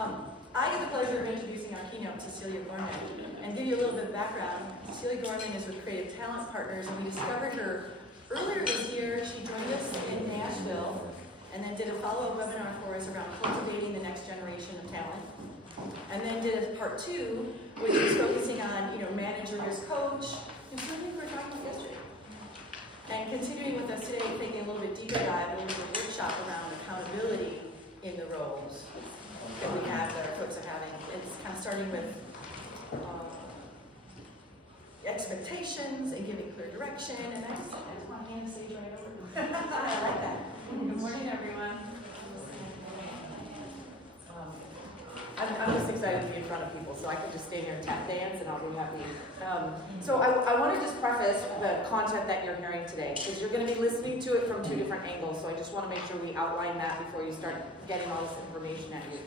I get the pleasure of introducing our keynote, Cecilia Gorman, and give you a little bit of background. Cecilia Gorman is with Creative Talent Partners, and we discovered her earlier this year. She joined us in Nashville, and then did a follow-up webinar for us around cultivating the next generation of talent. And then did a part 2, which is focusing on, manager as coach, something we were talking about yesterday. And continuing with us today, taking a little bit deeper dive, a little bit of workshop around accountability in the roles that we have, that our folks are having. It's kind of starting with expectations and giving clear direction. And I just want to hand the stage right over. I like that. Good morning, everyone. I'm just excited to be in front of people, so I can just stay here and tap dance, and I'll be happy. So I want to just preface the content that you're hearing today, because you're going to be listening to it from 2 different angles, so I just want to make sure we outline that before you start getting all this information at you.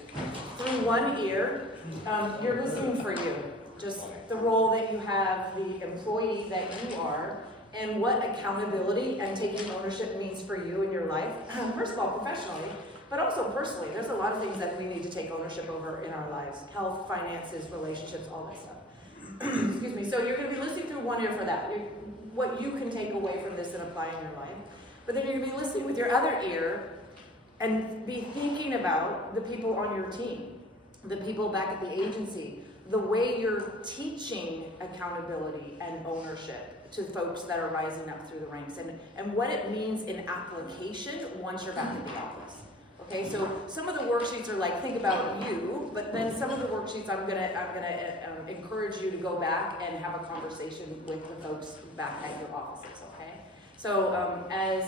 Through one ear, you're listening for you, just the role that you have, the employee that you are, and what accountability and taking ownership means for you in your life, first of all, professionally, but also personally. There's a lot of things that we need to take ownership over in our lives. Health, finances, relationships, all that stuff. Excuse me. So you're going to be listening through one ear for that, what you can take away from this and apply in your life. But then you're going to be listening with your other ear and be thinking about the people on your team, the people back at the agency, the way you're teaching accountability and ownership to folks that are rising up through the ranks, and what it means in application once you're back in the office. Okay, so some of the worksheets are like, think about you, but then some of the worksheets I'm gonna encourage you to go back and have a conversation with the folks back at your offices, okay? So as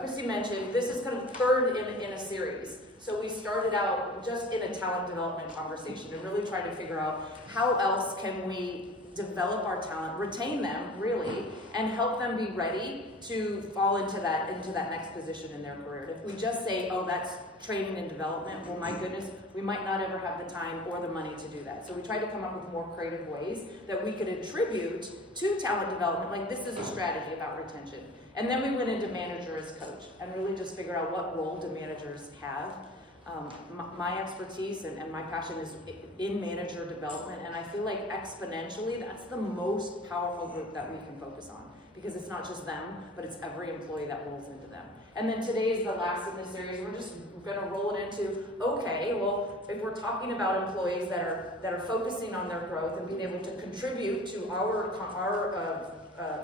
Christy mentioned, this is kind of third in a series. So we started out just in a talent development conversation and really tried to figure out how else can we develop our talent, retain them really, and help them be ready to fall into that next position in their career. If we just say, oh, that's training and development, well, my goodness, we might not ever have the time or the money to do that. So we tried to come up with more creative ways that we could attribute to talent development, like this is a strategy about retention. And then we went into manager as coach and really just figure out what role do managers have. My expertise and my passion is in manager development, and I feel like exponentially that's the most powerful group that we can focus on, because it's not just them, but it's every employee that rolls into them. And then today is the last in this series. We're just going to roll it into, okay, well, if we're talking about employees that are focusing on their growth and being able to contribute to our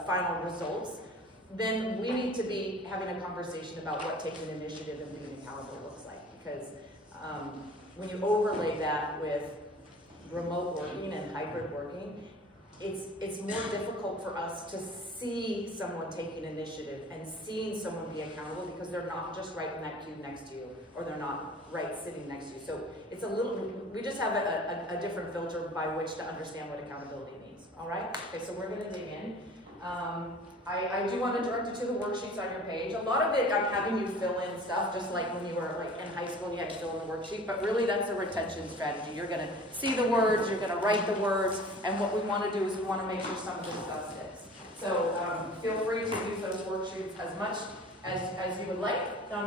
final results, then we need to be having a conversation about what taking initiative and being accountable looks like. Because when you overlay that with remote working and hybrid working, it's more difficult for us to see someone taking initiative and seeing someone be accountable, because they're not just right in that cube next to you, or they're not right sitting next to you. So it's a little, we just have a different filter by which to understand what accountability means. All right? Okay, so we're going to dig in. I do want to direct you to the worksheets on your page. A lot of it I'm having you fill in stuff, just like when you were in high school, you had to fill in the worksheet, but really that's a retention strategy. You're going to see the words, you're going to write the words, and what we want to do is we want to make sure some of this stuff sticks. So feel free to use those worksheets as much as you would like.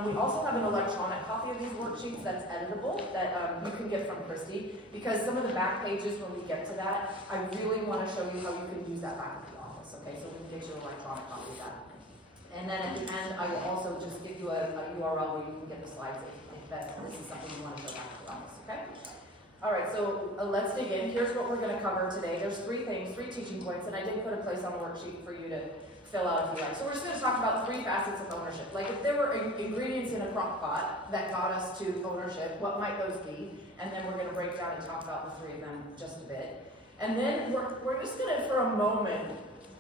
We also have an electronic copy of these worksheets that's editable that you can get from Christy, because some of the back pages, when we get to that, I really want to show you how you can use that back at the office. Okay, so we can get you an electronic copy of that. And then at the end, I will also just give you a URL where you can get the slides if this is something you want to go back to the office, okay? All right, so let's dig in. Here's what we're going to cover today. There's 3 things, 3 teaching points, and I did put a place on the worksheet for you to fill out if you like. So we're just going to talk about 3 facets of ownership. Like if there were ingredients in a crock pot that got us to ownership, what might those be? And then we're going to break down and talk about the 3 of them just a bit. And then we're just going to, for a moment,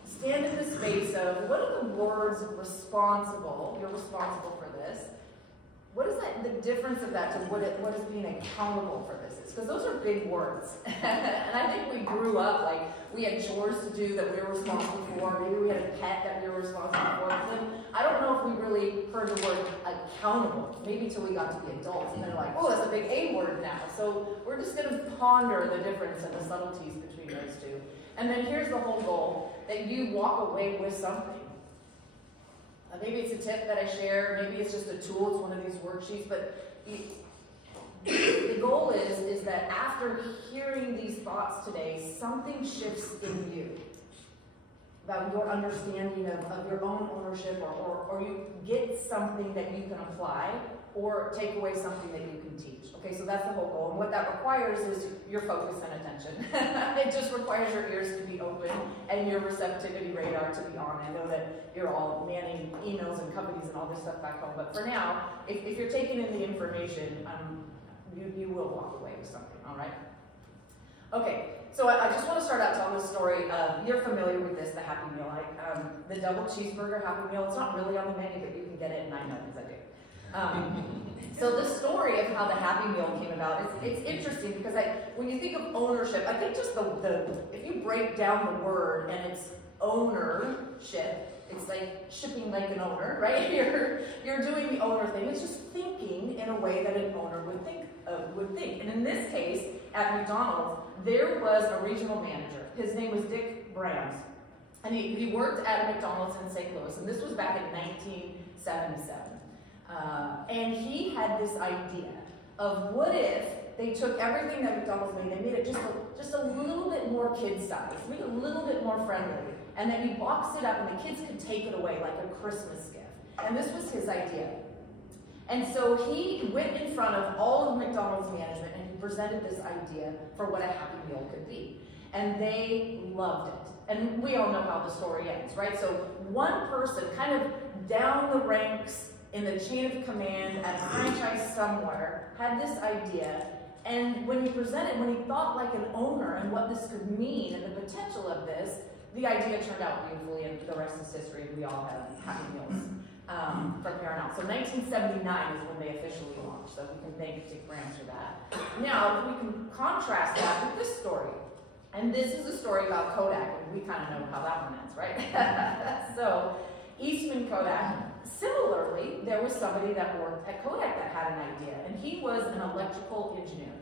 stand in the space of what are the words responsible? You're responsible for this. What is that, the difference of that to what is being accountable for this is? Because those are big words. And I think we grew up like we had chores to do that we were responsible for. Maybe we had a pet that we were responsible for. But then I don't know if we really heard the word accountable, maybe till we got to be adults. And they're like, oh, that's a big A word now. So we're just going to ponder the difference and the subtleties between those 2. And then here's the whole goal, that you walk away with something. Maybe it's a tip that I share, maybe it's just a tool, it's one of these worksheets, but the goal is that after hearing these thoughts today, something shifts in you about your understanding of your own ownership, or you get something that you can apply, or take away something that you can teach. Okay, so that's the whole goal. And what that requires is your focus and attention. It just requires your ears to be open and your receptivity radar to be on. I know that you're all manning emails and companies and all this stuff back home, but for now, if you're taking in the information, you will walk away with something, all right? Okay, so I just want to start out telling the story of, you're familiar with this, the Happy Meal. The double cheeseburger Happy Meal, it's not really on the menu, but you can get it, and I know because I do. So the story of how the Happy Meal came about, it's interesting because when you think of ownership, I think just if you break down the word and it's ownership, it's like shipping like an owner, right? You're doing the owner thing. It's just thinking in a way that an owner would think. And in this case, at McDonald's, there was a regional manager. His name was Dick Brams. And he worked at a McDonald's in St. Louis, and this was back in 1977. And he had this idea of what if they took everything that McDonald's made, they made it just a little bit more kid-sized, made it a little bit more friendly, and then he boxed it up and the kids could take it away like a Christmas gift. And this was his idea. And so he went in front of all of McDonald's management and he presented this idea for what a Happy Meal could be. And they loved it. And we all know how the story ends, right? So one person kind of down the ranks in the chain of command at a franchise somewhere had this idea, and when he thought like an owner and what this could mean and the potential of this, the idea turned out beautifully, and the rest is history, and we all have Happy Meals from here on out. So 1979 is when they officially launched, so we can thank Dick Brams for that. Now, we can contrast that with this story. And this is a story about Kodak, and we kind of know how that one ends, right? So, Eastman Kodak. Similarly, there was somebody that worked at Kodak that had an idea, and he was an electrical engineer.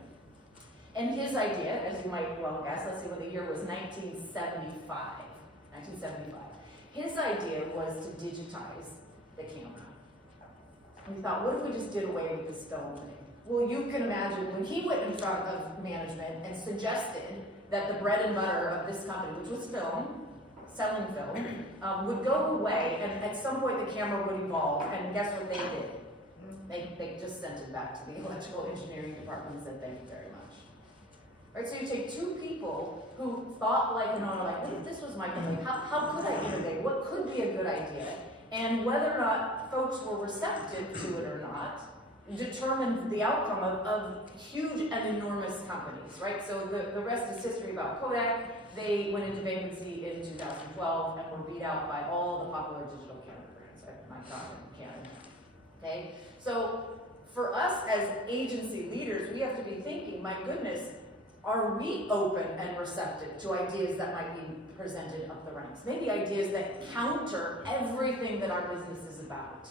And his idea, as you might well guess, let's see what the year was, 1975. 1975. His idea was to digitize the camera. And he thought, what if we just did away with this film thing? Well, you can imagine when he went in front of management and suggested that the bread and butter of this company, which was film, selling film, would go away, and at some point the camera would evolve, and guess what they did? They just sent it back to the electrical engineering department and said, thank you very much. Right, so you take two people who thought like an owner, like, what if this was my company? How could I innovate? What could be a good idea? And whether or not folks were receptive to it or not determined the outcome of huge and enormous companies, right? So the rest is history about Kodak. They went into bankruptcy in 2012 and were beat out by all the popular digital camera brands, right? Nikon and Canon. Okay? So for us as agency leaders, we have to be thinking, my goodness, are we open and receptive to ideas that might be presented up the ranks? Maybe ideas that counter everything that our business is about,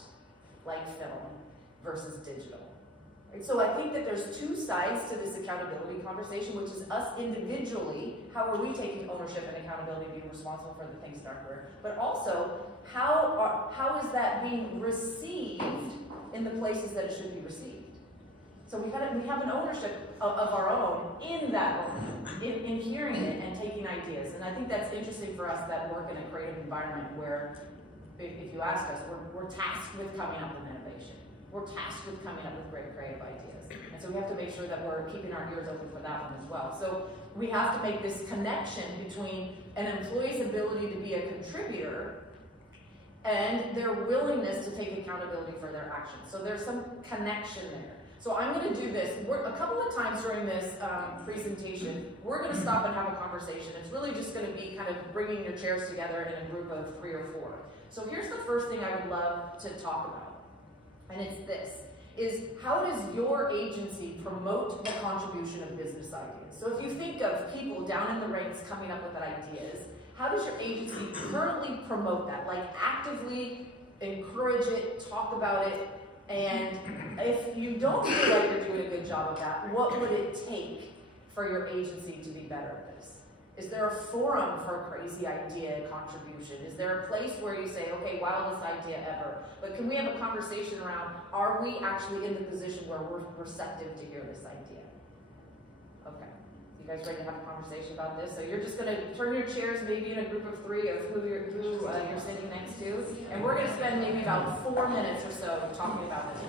like film versus digital. Right? So I think that there's two sides to this accountability conversation, which is us individually, how are we taking ownership and accountability, being responsible for the things in our career, but also how is that being received in the places that it should be received. So we have an ownership of our own in that moment, in hearing it and taking ideas. And I think that's interesting for us that work in a creative environment where, if you ask us, we're tasked with coming up with innovation. We're tasked with coming up with great creative ideas. And so we have to make sure that we're keeping our ears open for that one as well. So we have to make this connection between an employee's ability to be a contributor and their willingness to take accountability for their actions. So there's some connection there. So I'm going to do this. A couple of times during this presentation, we're going to stop and have a conversation. It's really just going to be kind of bringing your chairs together in a group of 3 or 4. So here's the first thing I would love to talk about. And it's this, is how does your agency promote the contribution of business ideas? So if you think of people down in the ranks coming up with ideas, how does your agency currently promote that? Like actively encourage it, talk about it, and if you don't feel like you're doing a good job of that, what would it take for your agency to be better at this? Is there a forum for a crazy idea and contribution? Is there a place where you say, okay, wildest idea ever? But can we have a conversation around, are we actually in the position where we're receptive to hear this idea? Okay. You guys ready to have a conversation about this? So you're just going to turn your chairs maybe in a group of 3 of who you're sitting next to. And we're going to spend maybe about 4 minutes or so talking about this.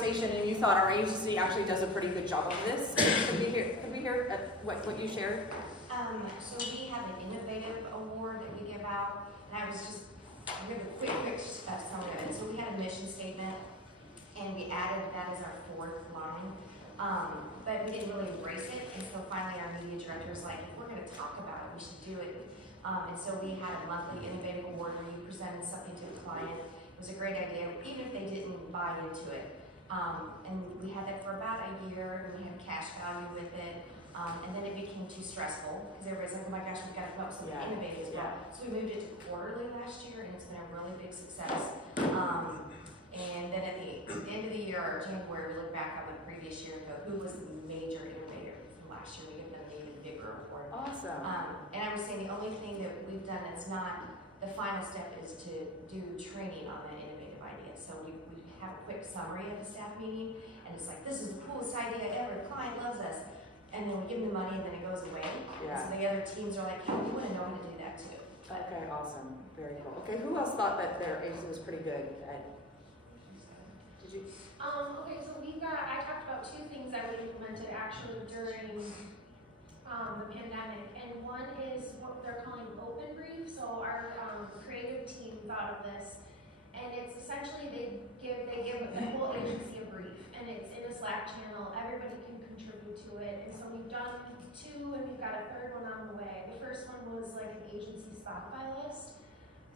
conversation and you thought our agency actually does a pretty good job of this. Could we hear what you shared? So we have an innovative award that we give out, and I was just give a quick summary of it. So we had a mission statement, and we added that as our fourth line, but we didn't really embrace it. And so finally, our media director was like, "If we're going to talk about it, we should do it." And so we had a monthly innovative award where you presented something to the client. It was a great idea, even if they didn't buy into it. And we had that for about a year, and we had cash value with it. And then it became too stressful because everybody's like, "Oh my gosh, we've got to come up with something innovative as well." So we moved it to quarterly last year, and it's been a really big success. And then at the end of the year, or January, we look back on the previous year and go, "Who was the major innovator from last year?" We give them an even bigger award. Awesome. And I was saying the only thing that we've done that's not the final step is to do training on that innovative idea. So we have a quick summary of the staff meeting, and it's like, "This is the coolest idea ever. The client loves us." And then we give them the money, and then it goes away. Yeah. So the other teams are like, "Hey, we want to know how to do that too." Okay, awesome. Very cool. Okay, who else thought that their agency was pretty good? Did you? Okay, so I talked about two things that we implemented actually during the pandemic, and one is what they're calling open brief. So our creative team thought of this, and it's essentially they give the whole agency a brief, and it's in a Slack channel. Everybody can contribute to it, and so we've done two, and we've got a third one on the way. The first one was like an agency Spotify list.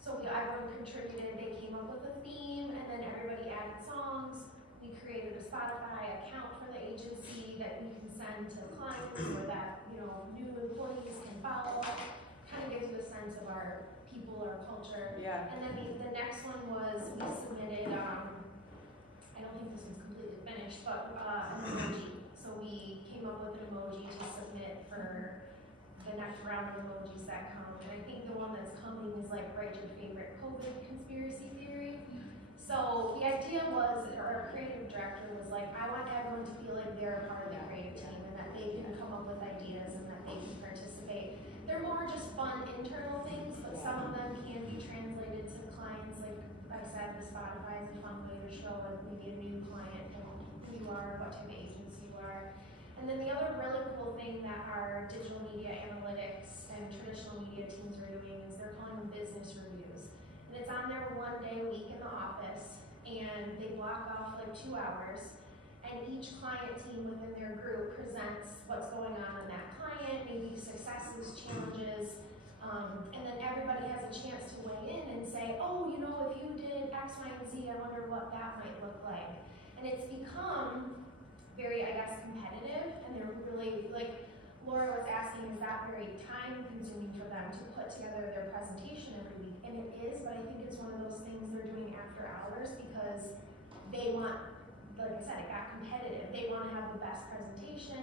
So everyone contributed. They came up with a theme, and then everybody added songs. We created a Spotify account for the agency that we can send to clients, or that new employees can follow. Kind of gives you a sense of our people, our culture. Yeah. And then the next one was we submitted. I don't think this one's completely finished, but an emoji. So we came up with an emoji to submit for the next round of emojis that come. And I think the one that's coming is like, write your favorite COVID conspiracy theory. So the idea was, or our creative director was like, I want everyone to feel like they're a part of the creative team and that they can come up with ideas and that they can participate. They're more just fun internal things, but some of them can be translated to clients. Like I said, the Spotify is a fun way to show maybe a new client who you are, what type of agency you are. And then the other really cool thing that our digital media analytics and traditional media teams are doing is they're calling them business reviews. And it's on there one day a week in the office, and they block off like 2 hours, and each client team within their group presents what's going on in that client, maybe successes, challenges, and then everybody has a chance to weigh in and say, "Oh, if you did X, Y, and Z, I wonder what that might look like." And it's become very, competitive, and they're really, like Laura was asking, is that very time consuming for them to put together their presentation every week? And it is, but I think it's one of those things they're doing after hours because they want, like I said, it got competitive. They want to have the best presentation,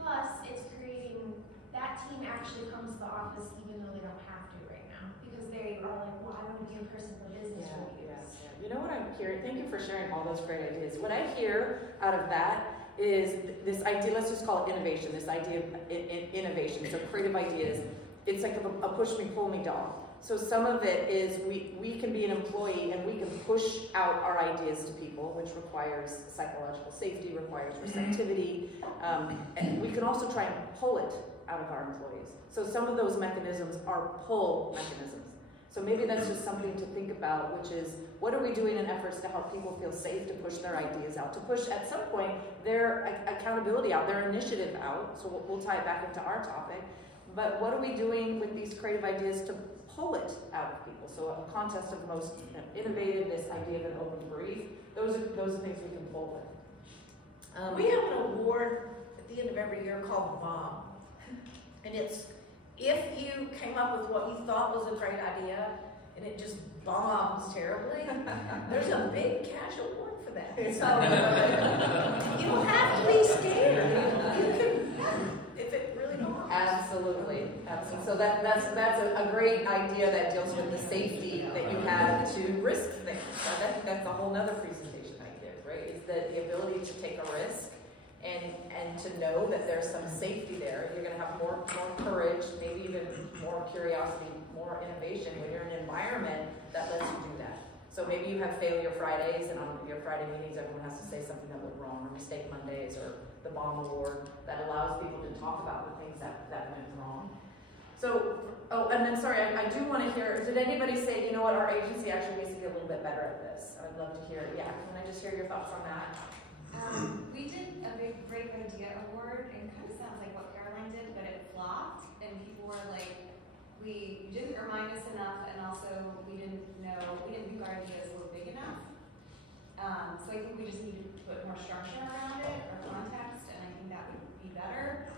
plus it's creating, that team actually comes to the office even though they don't have to right now, because they are like, well, I want to be in person for business reviews. Yeah. You know what I'm hearing? Thank you for sharing all those great ideas. What I hear out of that is this idea, let's just call it innovation, this idea of innovation, so creative ideas. It's like a push me, pull me dog. So some of it is we can be an employee and we can push out our ideas to people, which requires psychological safety, requires receptivity, and we can also try and pull it out of our employees. So some of those mechanisms are pull mechanisms. So maybe that's just something to think about, which is, what are we doing in efforts to help people feel safe to push their ideas out, to push at some point their accountability out, their initiative out. So we'll tie it back into our topic. But what are we doing with these creative ideas to pull it out of people? So a contest of most innovative, this idea of an open brief, those are things we can pull with. We have an award at the end of every year called Bomb. And it's, if you came up with what you thought was a great idea and it just bombs terribly, there's a big cash award for that. So you don't have to be scared. You can, if it really bombs. Absolutely. So that's a great idea that deals with the safety that you have to risk things. So that's a whole other presentation idea, right? Is that the ability to take a risk and to know that there's some safety there. You're going to have more courage, maybe even more curiosity, more innovation when you're in an environment that lets you do that. So maybe you have failure Fridays, and on your Friday meetings, everyone has to say something that went wrong, or mistake Mondays, or the bomb award that allows people to talk about the things that went wrong. So, oh, and then sorry, I do want to hear, did anybody say, you know what, our agency actually needs to be a little bit better at this? I'd love to hear it. Yeah, can I just hear your thoughts on that? We did a big Great Idea Award, and it kind of sounds like what Caroline did, but it flopped, and people were like, you didn't remind us enough, and also we didn't think our ideas were big enough. So I think we just need to put more structure around it, or context, and I think that would be better.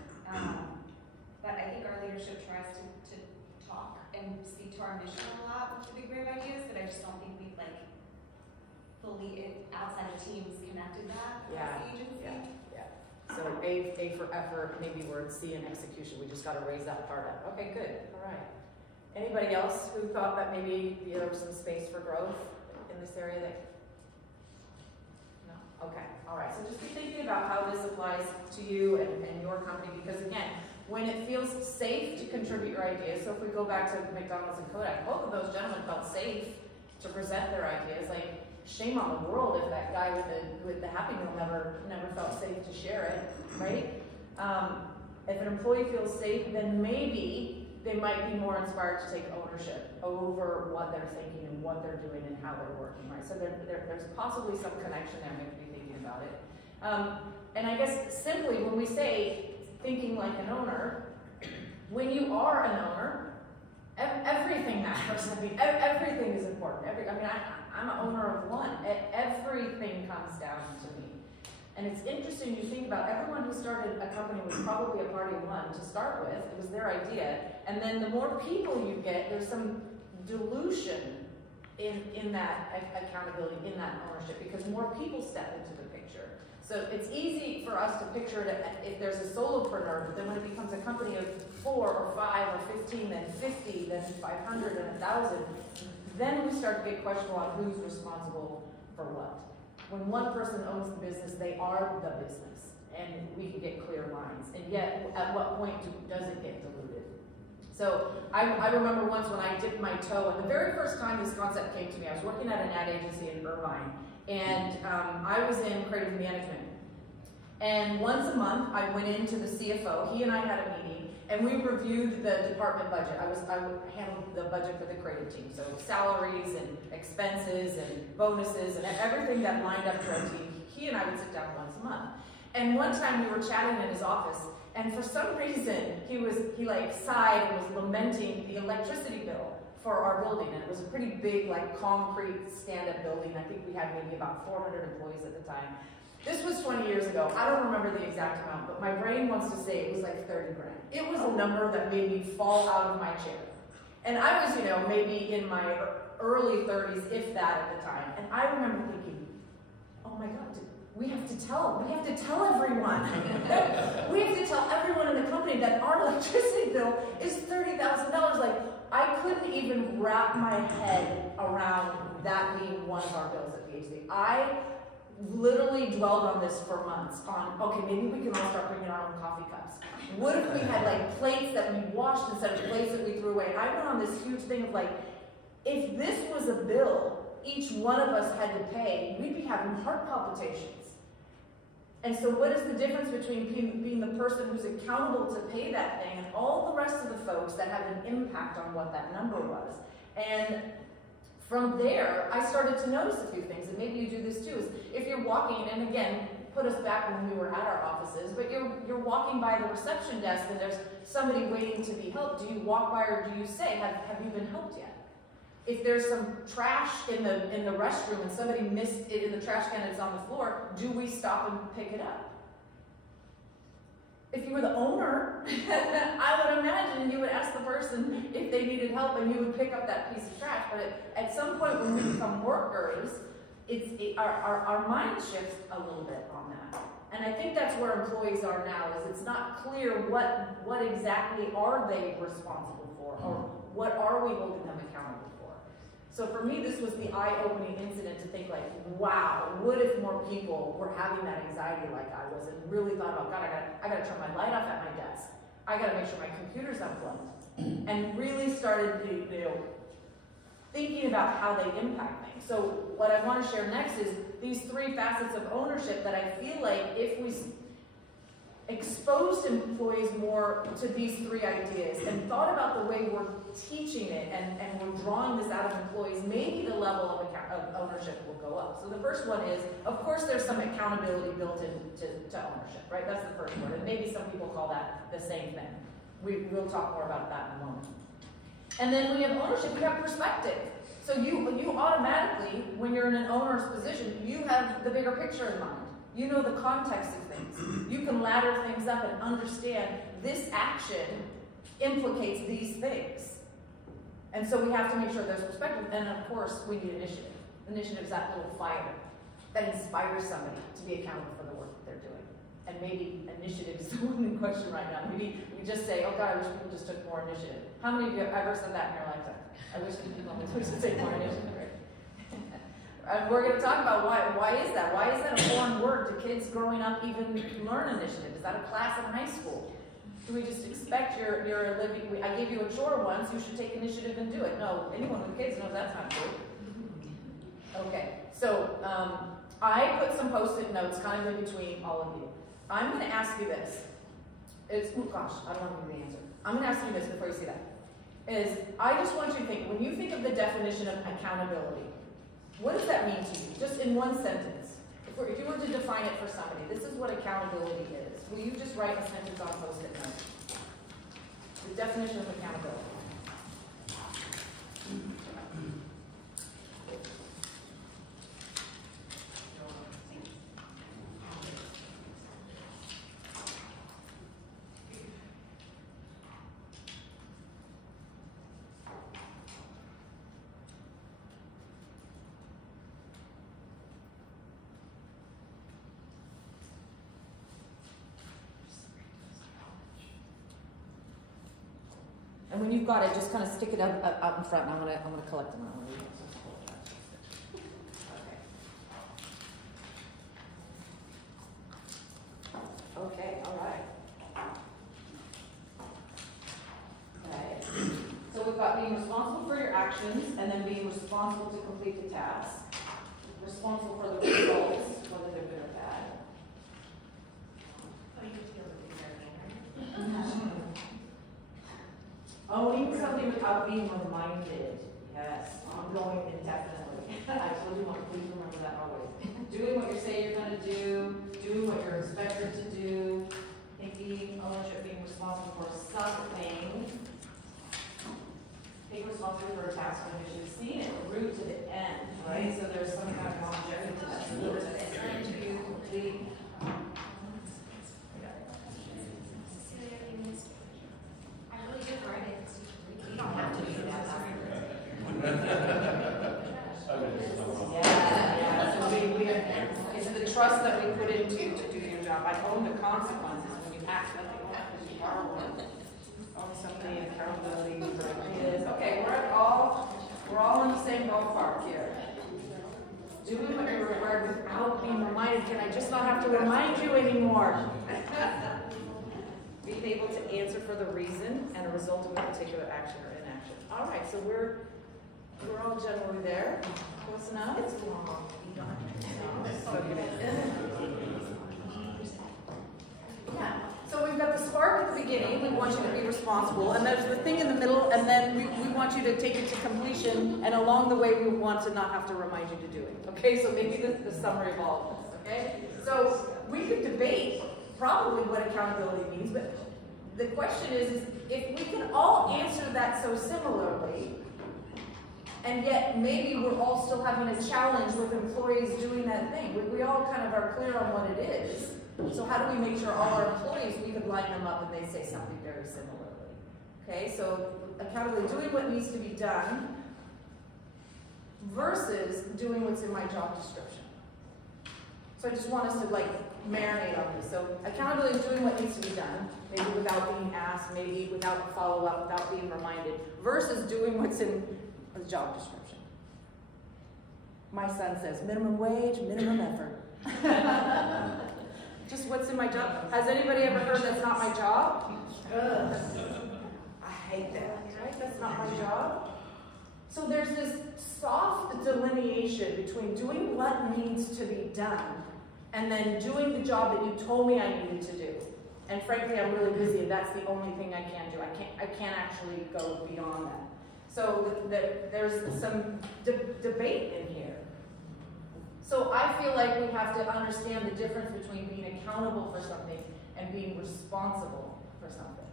But I think our leadership tries to talk and speak to our mission a lot with the big brave ideas, but I just don't think we've fully outside of teams connected that across the agency. Yeah. So A for effort, maybe word C in execution. We just got to raise that part up. Okay, good. All right. Anybody else who thought that maybe there was some space for growth in this area? No? Okay. All right. So just be thinking about how this applies to you and your company, because again, when it feels safe to contribute your ideas, so if we go back to McDonald's and Kodak, both of those gentlemen felt safe to present their ideas. Like, shame on the world if that guy with the Happy Meal never felt safe to share it, right? If an employee feels safe, then maybe they might be more inspired to take ownership over what they're thinking and what they're doing and how they're working, right? So there's possibly some connection there. We have to be thinking about it. And I guess simply when we say thinking like an owner, when you are an owner, everything matters. I mean, everything is important. I'm an owner of one. Everything comes down to me. And it's interesting you think about everyone who started a company was probably a party one to start with. It was their idea. And then the more people you get, there's some dilution in that accountability, in that ownership, because more people step into the picture. So it's easy for us to picture it if there's a solopreneur, but then when it becomes a company of 4 or 5 or 15, then 50, then 500, and 1,000, then we start to get questionable on who's responsible for what. When one person owns the business, they are the business, and we can get clear lines. And yet, at what point does it get diluted? So I remember once when I dipped my toe, and the very first time this concept came to me, I was working at an ad agency in Irvine, and I was in creative management. And once a month, I went into the CFO. He and I had a meeting, and we reviewed the department budget. I handled the budget for the creative team, so salaries and expenses and bonuses and everything that lined up to our team. He and I would sit down once a month. And one time we were chatting in his office, and for some reason he sighed and was lamenting the electricity bill for our building. And it was a pretty big, concrete stand-up building. I think we had maybe about 400 employees at the time. This was 20 years ago. I don't remember the exact amount, but my brain wants to say it was like 30 grand. It was a number that made me fall out of my chair. And I was, maybe in my early 30s, if that at the time. And I remember thinking, oh my God, we have to tell everyone. We have to tell everyone in the company that our electricity bill is $30,000. I couldn't even wrap my head around that being one of our bills at the agency. I literally dwelled on this for months okay, maybe we can all start bringing our own coffee cups. What if we had plates that we washed instead of plates that we threw away? I went on this huge thing of if this was a bill each one of us had to pay, we'd be having heart palpitations. And so what is the difference between being the person who's accountable to pay that thing and all the rest of the folks that have an impact on what that number was? And from there, I started to notice a few things, and maybe you do this too, is if you're walking, and again, put us back when we were at our offices, but you're walking by the reception desk and there's somebody waiting to be helped. Do you walk by or do you say, have you been helped yet? If there's some trash in the restroom and somebody missed it in the trash can and it's on the floor, do we stop and pick it up? If you were the owner, I would imagine you would ask the person if they needed help and you would pick up that piece of trash. But at some point when we become workers, our mind shifts a little bit on that. And I think that's where employees are now, is it's not clear what exactly are they responsible for, or what are we holding them accountable for. So for me, this was the eye-opening incident to think wow, what if more people were having that anxiety like I was, and really thought about, God, I gotta turn my light off at my desk. I gotta make sure my computer's unplugged. And really started thinking about how they impact things. So what I want to share next is these 3 facets of ownership that I feel like if we exposed employees more to these 3 ideas and thought about the way we're teaching it and we're drawing this out of employees, maybe the level of ownership will go up. So the first one is, of course, there's some accountability built into ownership, right? That's the first one. And maybe some people call that the same thing. We'll talk more about that in a moment. And then we have ownership, we have perspective. So you automatically, when you're in an owner's position, you have the bigger picture in mind. You know the context of things. You can ladder things up and understand this action implicates these things. And so we have to make sure there's perspective. And of course, we need initiative. Initiative is that little fire that inspires somebody to be accountable for the work that they're doing. And maybe initiative is the one in question right now. Maybe we just say, oh God, I wish people just took more initiative. How many of you have ever said that in your lifetime? I wish people would take more initiative. And we're going to talk about why is that? Why is that a foreign word? Do kids growing up even learn initiative? Is that a class in high school? Do we just expect you're living? I gave you a chore once, you should take initiative and do it. No, anyone with kids knows that's not true. Okay, so I put some post-it notes kind of in between all of you. I'm going to ask you this. Oh gosh, I don't want to give you the answer. I'm going to ask you this before you see that. I just want you to think, when you think of the definition of accountability, what does that mean to you? Just in one sentence. If you were to define it for somebody, this is what accountability is. Will you just write a sentence on post-it notes? The definition of accountability. And when you've got it, just kind of stick it up in front, and I'm gonna collect them. Okay, all right. Okay. So we've got being responsible for your actions, and then being responsible to complete the task. Responsible for the results, whether they're good or bad. Oh, you feel the bigger hand. Owning something without being reminded. Yes, ongoing indefinitely. I told you, please remember that always. Doing what you say you're going to do, doing what you're expected to do, thinking, ownership, being responsible for something, being responsible for a task when you should have seen it, root to the end, right? So there's some kind of longevity to that. So there's an end to complete. You don't have to do that. Yeah. So it's the trust that we put into to do your job. I own the consequences when you accidentally own something, accountability for ideas. Okay, we're all in the same ballpark here. Doing what you're required without being reminded. Can I just not have to remind you anymore? Being able to answer for the reason and a result of a particular action or inaction. All right, so we're all generally there. Close enough? It's long. Yeah. So we've got the spark at the beginning. We want you to be responsible, and there's the thing in the middle, and then we want you to take it to completion. And along the way, we want to not have to remind you to do it. Okay. So maybe the summary of all of this. Okay. So we could debate probably what accountability means, but the question is if we can all answer that so similarly, and yet maybe we're all still having a challenge with employees doing that thing. We all kind of are clear on what it is. So how do we make sure all our employees, we could line them up and they say something very similarly? Okay, so accountability, doing what needs to be done versus doing what's in my job description. So I just want us to marinate on this. So accountability is doing what needs to be done, maybe without being asked, maybe without follow-up, without being reminded, versus doing what's in the job description. My son says, minimum wage, minimum effort. Just what's in my job. Has anybody ever heard that's not my job? Ugh. I hate that, right? That's not my job. So there's this soft delineation between doing what needs to be done and then doing the job that you told me I needed to do. And frankly, I'm really busy, and that's the only thing I can do. I can't actually go beyond that. So there's some debate in here. So I feel like we have to understand the difference between being accountable for something and being responsible for something.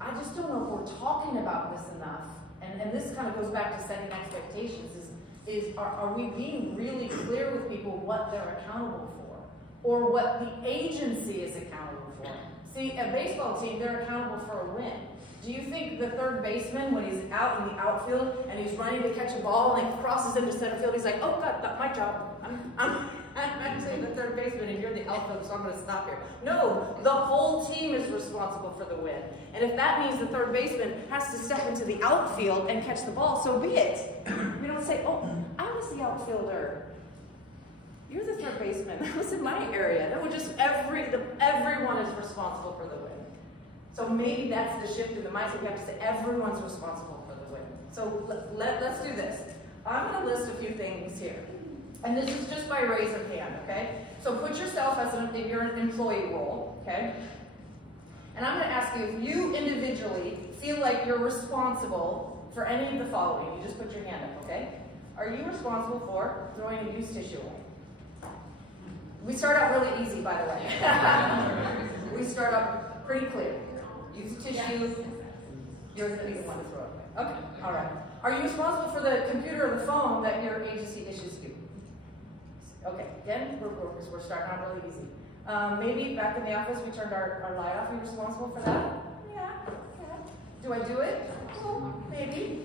I just don't know if we're talking about this enough. And this kind of goes back to setting expectations. Are we being really clear with people what they're accountable for? Or what the agency is accountable for? See, a baseball team, they're accountable for a win. Do you think the third baseman, when he's out in the outfield and he's running to catch a ball and he crosses into center field, he's like, oh God, that's my job. I'm saying the third baseman and you're the outfield, so I'm going to stop here. No, the whole team is responsible for the win. And if that means the third baseman has to step into the outfield and catch the ball, so be it. We don't say, oh, I was the outfielder. You're the third baseman. That was in my area. That was just everyone is responsible for the win. So maybe that's the shift in the mindset. We have to say everyone's responsible for the win. So let's do this. I'm going to list a few things here. And this is just by raise of hand, okay? So put yourself as in your employee role, okay? And I'm going to ask you if you individually feel like you're responsible for any of the following. You just put your hand up, okay? Are you responsible for throwing a used tissue away? We start out really easy, by the way. We start out pretty clear. Use tissue, you're going to be the one to throw it away. Okay, all right. Are you responsible for the computer or the phone that your agency issues you? Okay, again, we're starting out really easy. Maybe back in the office we turned our light off. Are you responsible for that? Yeah. Do I do it? Well, maybe.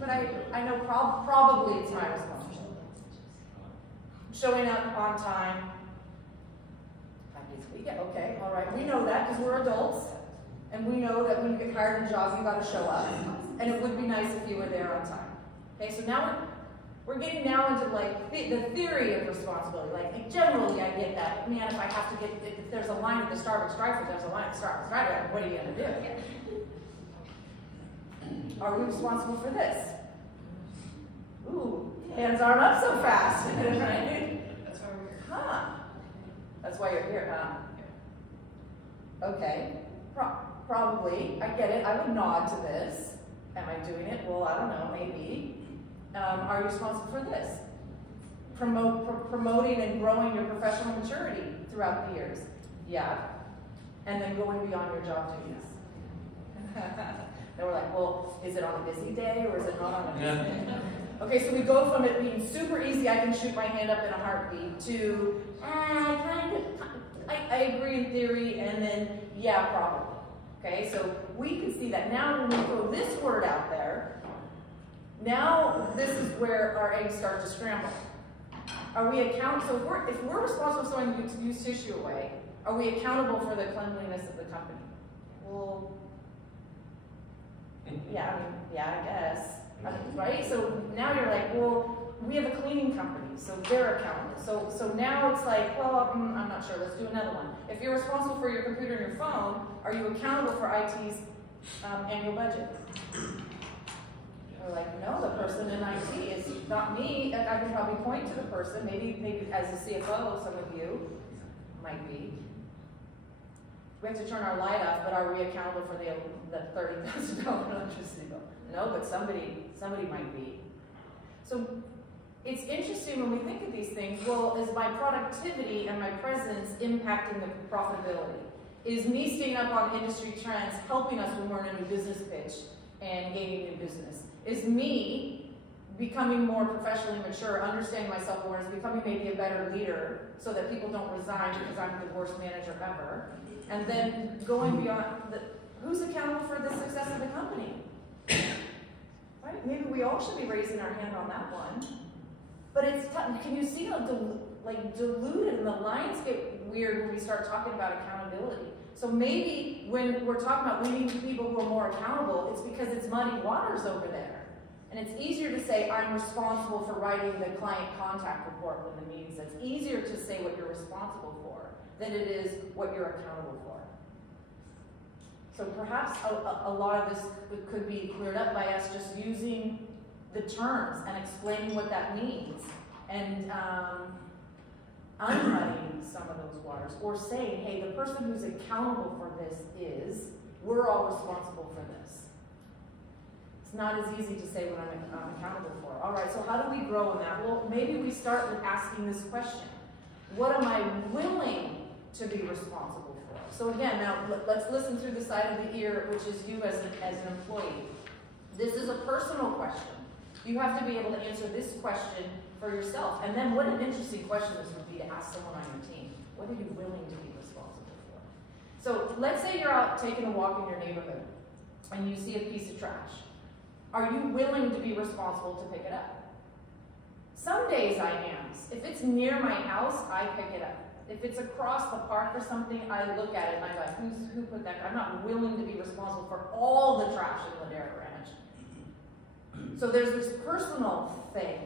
But I know probably it's my responsibility. Showing up on time. Yeah, okay, all right. We know that because we're adults. And we know that when you get hired in a job, you got to show up. And it would be nice if you were there on time. Okay, so now we're getting now into like the theory of responsibility. Like generally, I get that. Man, if I have to if there's a line at the Starbucks drive-thru, there's a line at the Starbucks drive-thru. What are you going to do? Are we responsible for this? Ooh, hands aren't up so fast, right? That's why we're here. Huh? That's why you're here, huh? Okay. Probably. I get it. I would nod to this. Am I doing it? Well, I don't know. Maybe. Are you responsible for this? Promoting and growing your professional maturity throughout the years. Yeah. And then going beyond your job duties. They were like, well, is it on a busy day or is it not on a busy day? Okay, so we go from it being super easy, I can shoot my hand up in a heartbeat, to, I agree in theory, and then, yeah, probably. Okay, so we can see that now when we throw this word out there, now this is where our eggs start to scramble. Are we accountable? So if we're responsible for throwing used tissue away, are we accountable for the cleanliness of the company? Well, yeah, I guess. Right? So now you're like, well, we have a cleaning company, so they're accountable. So now it's like, well, I'm not sure. Let's do another one. If you're responsible for your computer and your phone, are you accountable for IT's annual budget? We're like, no, the person in IT is not me. I can probably point to the person. Maybe as a CFO, some of you might be. We have to turn our light off, but are we accountable for the $30,000 electricity bill? No, but somebody might be. So it's interesting when we think of these things. Well, is my productivity and my presence impacting the profitability? Is me staying up on industry trends helping us when we're in a new business pitch and gaining new business? Is me becoming more professionally mature, understanding my self-awareness, becoming maybe a better leader so that people don't resign because I'm the worst manager ever? And then going beyond, who's accountable for the success of the company? Right? Maybe we all should be raising our hand on that one. But it's tough. Can you see how diluted, and the lines get weird when we start talking about accountability? So maybe when we're talking about we need people who are more accountable, it's because it's muddy waters over there. And it's easier to say, I'm responsible for writing the client contact report when the meeting says. It's easier to say what you're responsible for than it is what you're accountable for. So perhaps a lot of this could be cleared up by us just using the terms and explaining what that means, and unmuddying some of those waters, or saying, hey, the person who's accountable for this is, we're all responsible for this. It's not as easy to say what I'm accountable for. All right, so how do we grow in that? Well, maybe we start with asking this question. What am I willing to be responsible for? So again, now let's listen through the side of the ear, which is you as an employee. This is a personal question. You have to be able to answer this question for yourself. And then what an interesting question this would be to ask someone on your team. What are you willing to be responsible for? So let's say you're out taking a walk in your neighborhood and you see a piece of trash. Are you willing to be responsible to pick it up? Some days I am. If it's near my house, I pick it up. If it's across the park or something, I look at it and I go, who put that? I'm not willing to be responsible for all the trash in Ladera Ranch. So there's this personal thing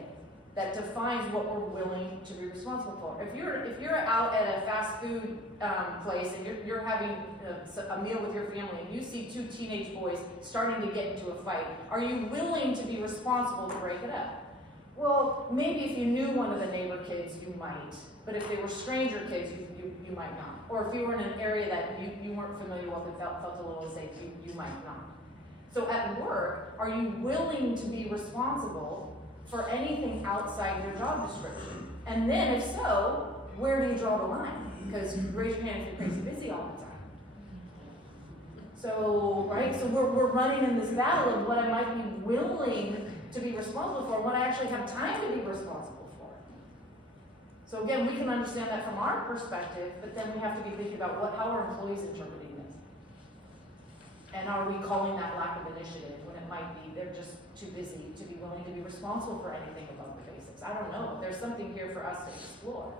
that defines what we're willing to be responsible for. If you're out at a fast food place and you're having a meal with your family and you see two teenage boys starting to get into a fight, are you willing to be responsible to break it up? Well, maybe if you knew one of the neighbor kids, you might. But if they were stranger kids, you might not. Or if you were in an area that you weren't familiar with and felt a little unsafe, you might not. So at work, are you willing to be responsible for anything outside your job description? And then, if so, where do you draw the line? Because raise your hand if you're crazy busy all the time. So, right? So we're running in this battle of what I might be willing to be responsible for, what I actually have time to be responsible for. So again, we can understand that from our perspective, but then we have to be thinking about how are employees interpreting this? And are we calling that lack of initiative when it might be they're just too busy to be willing to be responsible for anything above the basics? I don't know. There's something here for us to explore.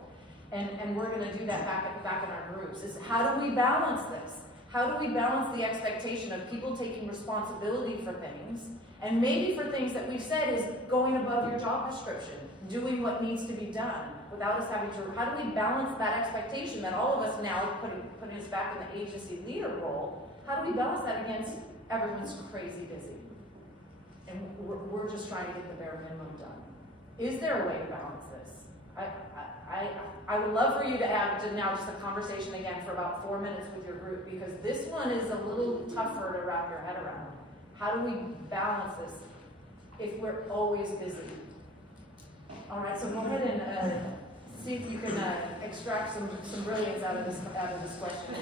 And we're going to do that back in our groups. Is how do we balance this? How do we balance the expectation of people taking responsibility for things, and maybe for things that we've said is going above your job description, doing what needs to be done, without us having to, how do we balance that expectation that all of us now, putting us back in the agency leader role, how do we balance that against everyone's crazy busy? And we're just trying to get the bare minimum done. Is there a way to balance this? I would love for you to add to now just a conversation again for about 4 minutes with your group, because this one is a little tougher to wrap your head around. How do we balance this if we're always busy? All right, so go ahead and see if you can extract some brilliance out of this question.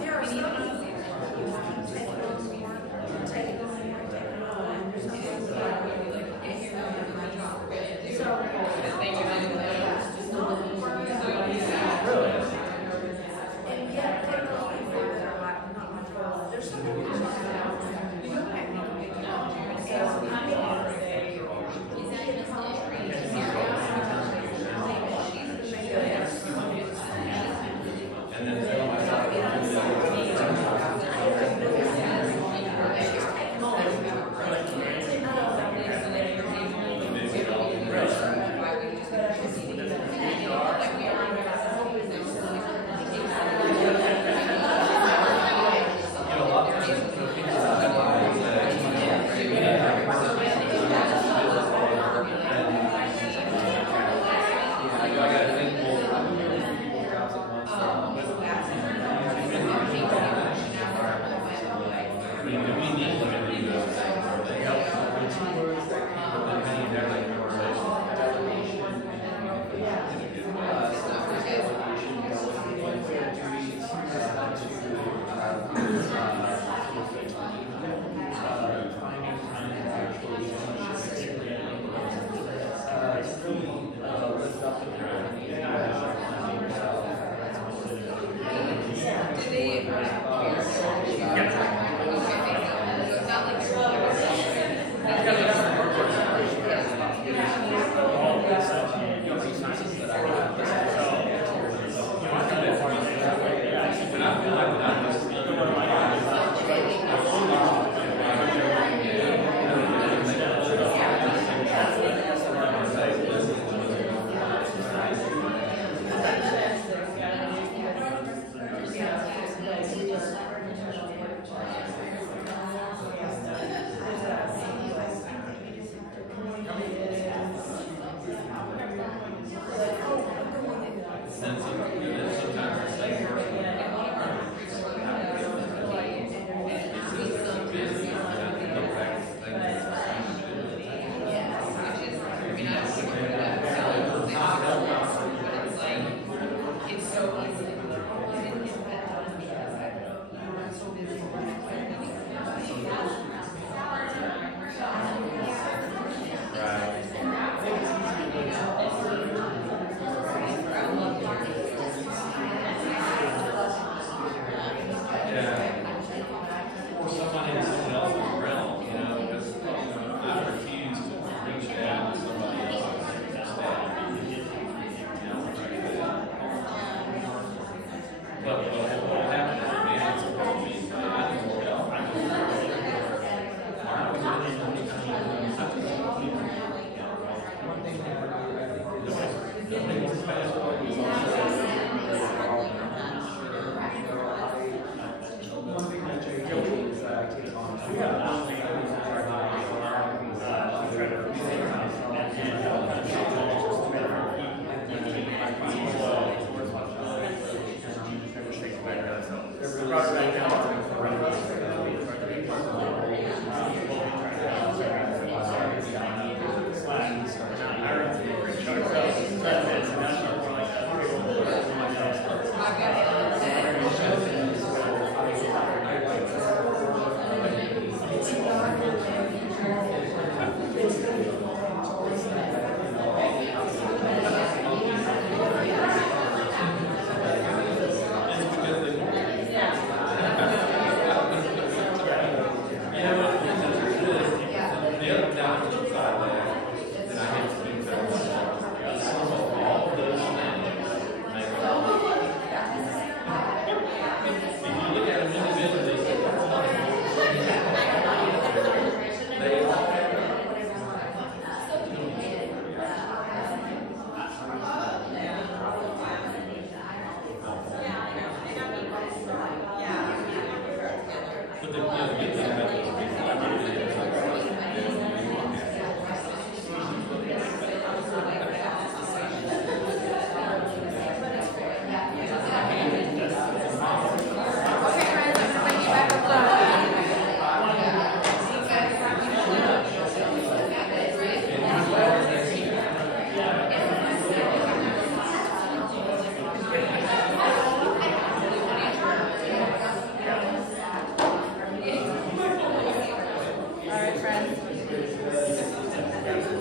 There are some people who take it on more, take it on more, take it on. And yet, there are those people that are like, not my fault. There's some people who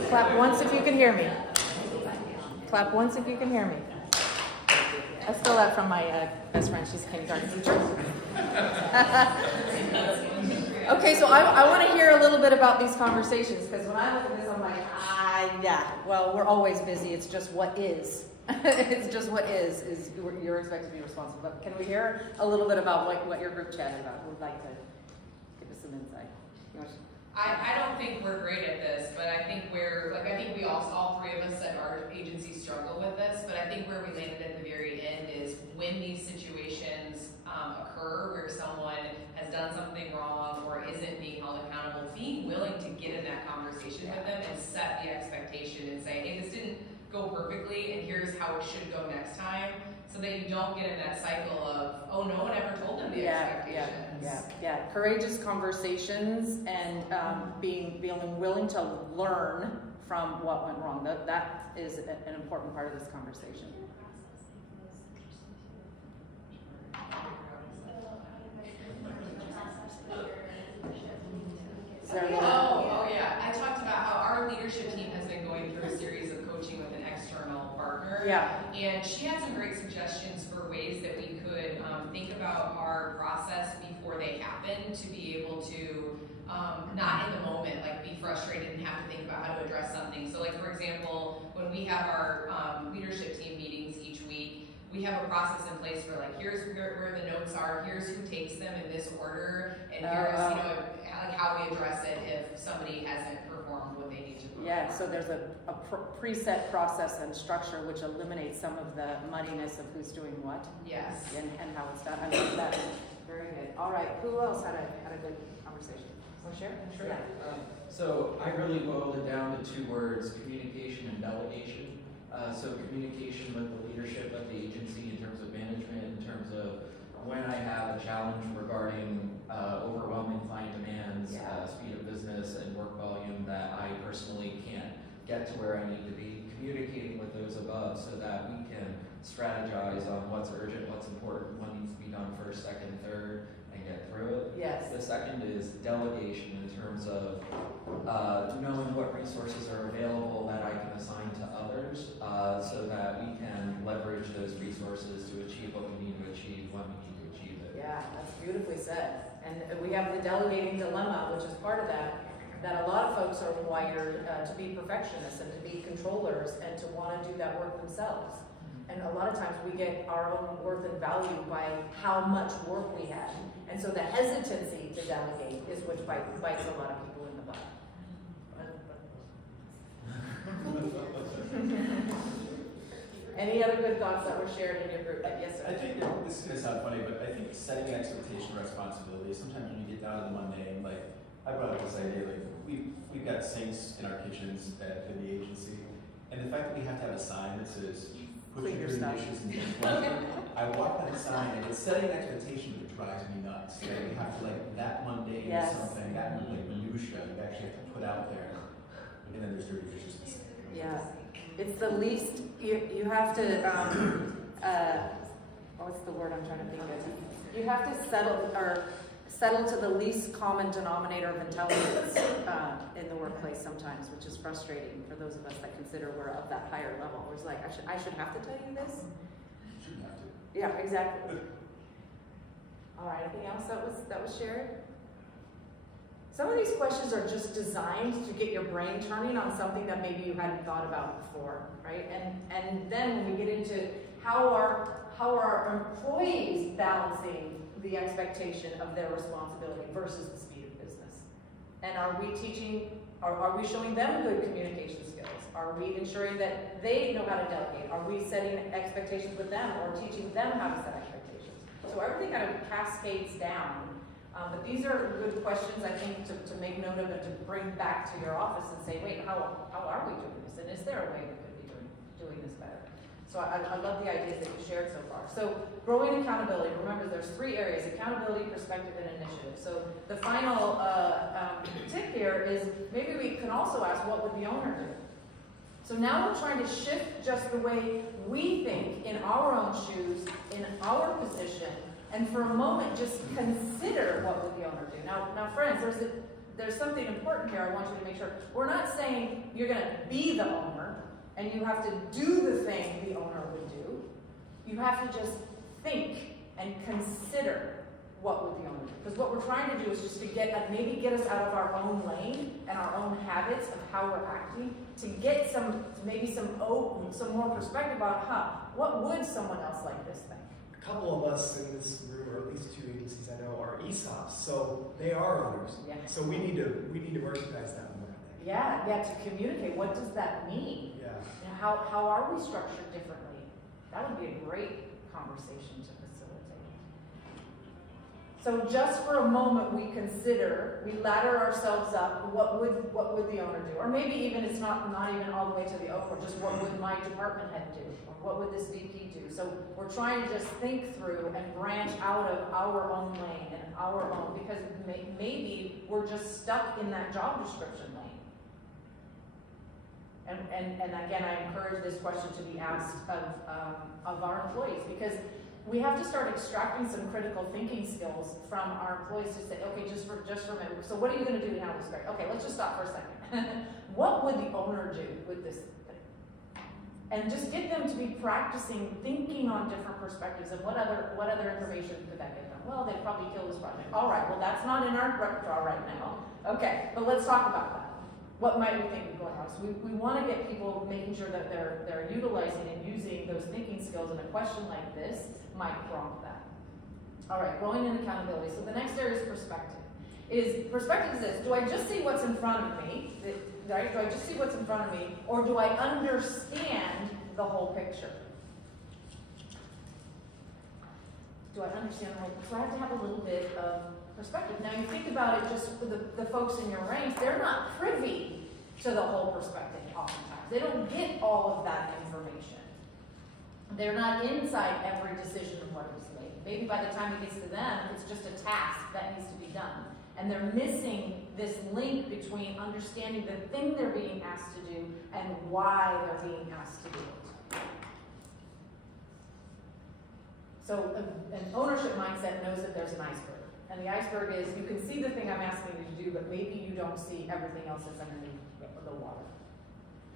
Clap once if you can hear me. Clap once if you can hear me. I stole that from my best friend. She's a kindergarten teacher. Okay, so I want to hear a little bit about these conversations, because when I look at this, I'm like, yeah, well, we're always busy. It's just what is. It's just what is you're expected to be responsible. But can we hear a little bit about what your group chatted about? Who would like to give us some insight? I don't think we're great at this, but I think we all three of us at our agency struggle with this, but I think where we landed at the very end is when these situations occur where someone has done something wrong or isn't being held accountable, being willing to get in that conversation with them and set the expectation and say, hey, this didn't go perfectly and here's how it should go next time, so that you don't get in that cycle of, oh, no one ever told them the expectations. Yeah. Courageous conversations and being willing to learn from what went wrong. That is an important part of this conversation. Oh yeah. I talked about how our leadership team has been going through a series of coaching with an external partner. Yeah. And she had some great suggestions for ways that we could think about our process before they happen, to be able to not in the moment be frustrated and have to think about how to address something. So for example, when we have our leadership team meetings each week, we have a process in place for here's where the notes are, here's who takes them in this order, and here's how we address it if somebody hasn't performed what they need to perform. Yeah, so there's a preset process and structure which eliminates some of the muddiness of who's doing what. Yes. And how it's done. I love that. Very good. All right, who else had a good conversation? Want to share? Sure. So I really boiled it down to two words: communication and delegation. So communication with the leadership of the agency in terms of management, in terms of when I have a challenge regarding overwhelming client demands, speed of business, and work volume that I personally can't get to where I need to be, communicating with those above so that we can strategize on what's urgent, what's important, what needs to be done first, second, third, and get through it. Yes. The second is delegation in terms of knowing what resources are available that I can assign to others so that we can leverage those resources to achieve what we need to achieve when we need to achieve it. Yeah, that's beautifully said. And we have the delegating dilemma, which is part of that a lot of folks are wired to be perfectionists and to be controllers and to want to do that work themselves. And a lot of times we get our own worth and value by how much work we have. And so the hesitancy to delegate is which bites a lot of people in the butt. Any other good thoughts that were shared in your group? Yes, sir. I think this is going to sound funny, but I think setting an expectation of responsibility, sometimes when you get down to the mundane, I brought up this idea, we've got sinks in our kitchens in the agency, and the fact that we have to have a sign that says, put your dishes in the dishwasher. I walk by the sign, and it's setting an expectation that drives me nuts. We have to, that mundane is something, that minutia, you actually have to put out there, and then there's dirty dishes in the sink. Yeah. It's the least, you have to, what's the word I'm trying to think of? You have to settle to the least common denominator of intelligence in the workplace sometimes, which is frustrating for those of us that consider we're of that higher level. Where it's I should have to tell you this? You shouldn't have to. Yeah, exactly. All right, anything else that was shared? Some of these questions are just designed to get your brain turning on something that maybe you hadn't thought about before, right? And then when we get into how are employees balancing the expectation of their responsibility versus the speed of business? And are we are we showing them good communication skills? Are we ensuring that they know how to delegate? Are we setting expectations with them or teaching them how to set expectations? So everything kind of cascades down. But these are good questions, I think, to make note of and to bring back to your office and say, wait, how are we doing this? And is there a way we could be doing this better? So I love the ideas that you shared so far. So growing accountability, remember there's 3 areas: accountability, perspective, and initiative. So the final tip here is maybe we can also ask, what would the owner do? So now we're trying to shift just the way we think in our own shoes, in our position, and for a moment just consider what would the owner do. Now friends, there's something important here I want you to make sure. We're not saying you're going to be the owner and you have to do the thing the owner would do. You have to just think and consider what would the owner do. Because what we're trying to do is just to maybe get us out of our own lane and our own habits of how we're acting, to get some more perspective on, what would someone else like this think? A couple of us in this room, or at least 2 agencies I know, are ESOPs, so they are owners. Yeah. So we need to merchandise that more, I think. Yeah, to communicate. What does that mean? Yeah. You know, how are we structured differently? That would be a great conversation to facilitate. So just for a moment, we ladder ourselves up. What would the owner do? Or maybe even it's not even all the way to the owner. Just what would my department head do? Or what would this VP do? So we're trying to just think through and branch out of our own lane and our own, because maybe we're just stuck in that job description lane. And again, I encourage this question to be asked of our employees, because we have to start extracting some critical thinking skills from our employees to say, okay, just for a minute, so what are you going to do to handle this? Okay, let's just stop for a second. What would the owner do with this thing? And just get them to be practicing thinking on different perspectives of what other information could that get them? Well, they'd probably kill this project. All right, well, that's not in our repertoire right now. Okay, but let's talk about that. What might we think would go on? So we want to get people making sure that they're utilizing and using those thinking skills, and a question like this might prompt that. All right, growing in accountability. So the next area is perspective. Perspective is this: do I just see what's in front of me? Right? Do I just see what's in front of me, or do I understand the whole picture? Do I understand the whole picture? So I have to have a little bit of perspective. Now you think about it, just for the folks in your ranks, they're not privy to the whole perspective oftentimes. They don't get all of that information. They're not inside every decision of what is made. Maybe by the time it gets to them, it's just a task that needs to be done. And they're missing this link between understanding the thing they're being asked to do and why they're being asked to do it. So an ownership mindset knows that there's an iceberg. And the iceberg is, you can see the thing I'm asking you to do, but maybe you don't see everything else that's underneath the water.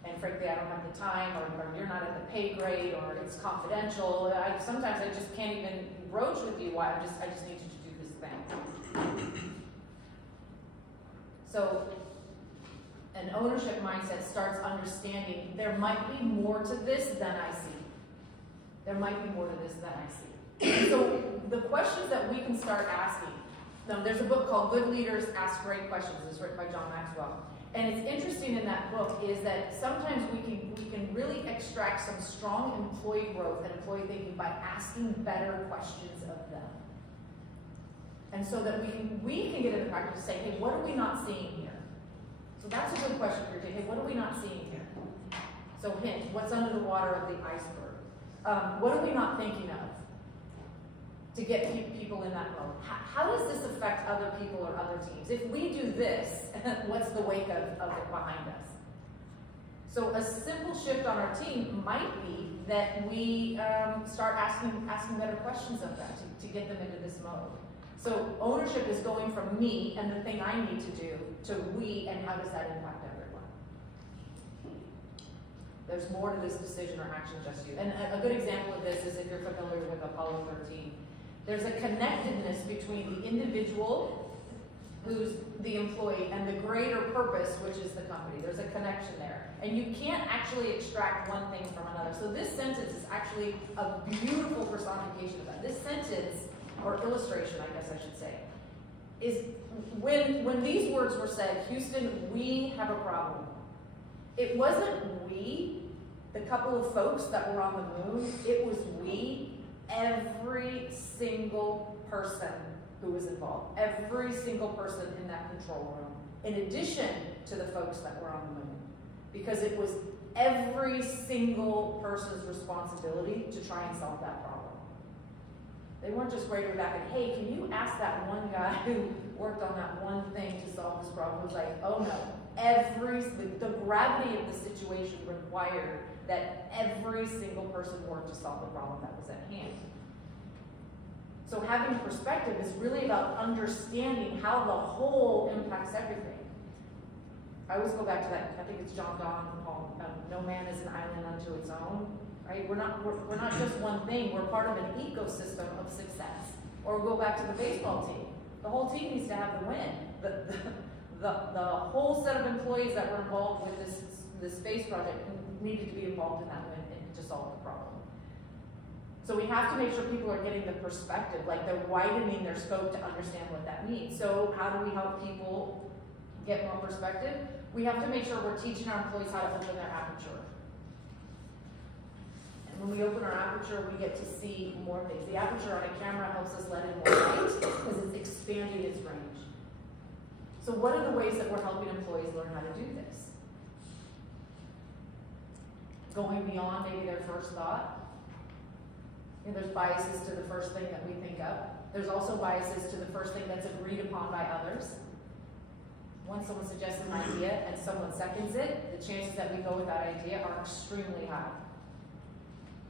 And frankly, I don't have the time, or you're not at the pay grade, or it's confidential. Sometimes I just can't even broach with you why I just need you to do this thing. So an ownership mindset starts understanding there might be more to this than I see. There might be more to this than I see. So the questions that we can start asking, there's a book called Good Leaders Ask Great Questions. It's written by John Maxwell. And it's interesting in that book is that sometimes we can really extract some strong employee growth and employee thinking by asking better questions of them. And so that we can get in the practice of saying, hey, what are we not seeing here? So that's a good question for your day. Hey, what are we not seeing here? So hint, what's under the water of the iceberg? What are we not thinking of to get people in that mode? How does this affect other people or other teams? If we do this, what's the wake of it behind us? So a simple shift on our team might be that we start asking better questions of them to get them into this mode. So ownership is going from me and the thing I need to do to we, and how does that impact everyone? There's more to this decision or action just you. And a good example of this is if you're familiar with Apollo 13. There's a connectedness between the individual, who's the employee, and the greater purpose, which is the company. There's a connection there. And you can't actually extract one thing from another. So this sentence is actually a beautiful personification of that. This sentence, or illustration, I guess I should say, is when these words were said, Houston, we have a problem. It wasn't we, the couple of folks that were on the moon. It was we, every single person who was involved. Every single person in that control room, in addition to the folks that were on the moon. Because it was every single person's responsibility to try and solve that problem. They weren't just writing back and, hey, can you ask that one guy who worked on that one thing to solve this problem? It was like, oh no. The gravity of the situation required that every single person worked to solve the problem that was at hand. So having perspective is really about understanding how the whole impacts everything. I always go back to that, I think it's John Donne, no man is an island unto its own, right? We're not just one thing, we're part of an ecosystem of success. Or go back to the baseball team. The whole team needs to have the win. The whole set of employees that were involved with this space project needed to be involved in that win to solve the problem. So we have to make sure people are getting the perspective, like they're widening their scope to understand what that means. So how do we help people get more perspective? We have to make sure we're teaching our employees how to open their aperture. And when we open our aperture, we get to see more things. The aperture on a camera helps us let in more light because it's expanding its range. So what are the ways that we're helping employees learn how to do this? Going beyond maybe their first thought. You know, there's biases to the first thing that we think of. There's also biases to the first thing that's agreed upon by others. Once someone suggests an idea and someone seconds it, the chances that we go with that idea are extremely high.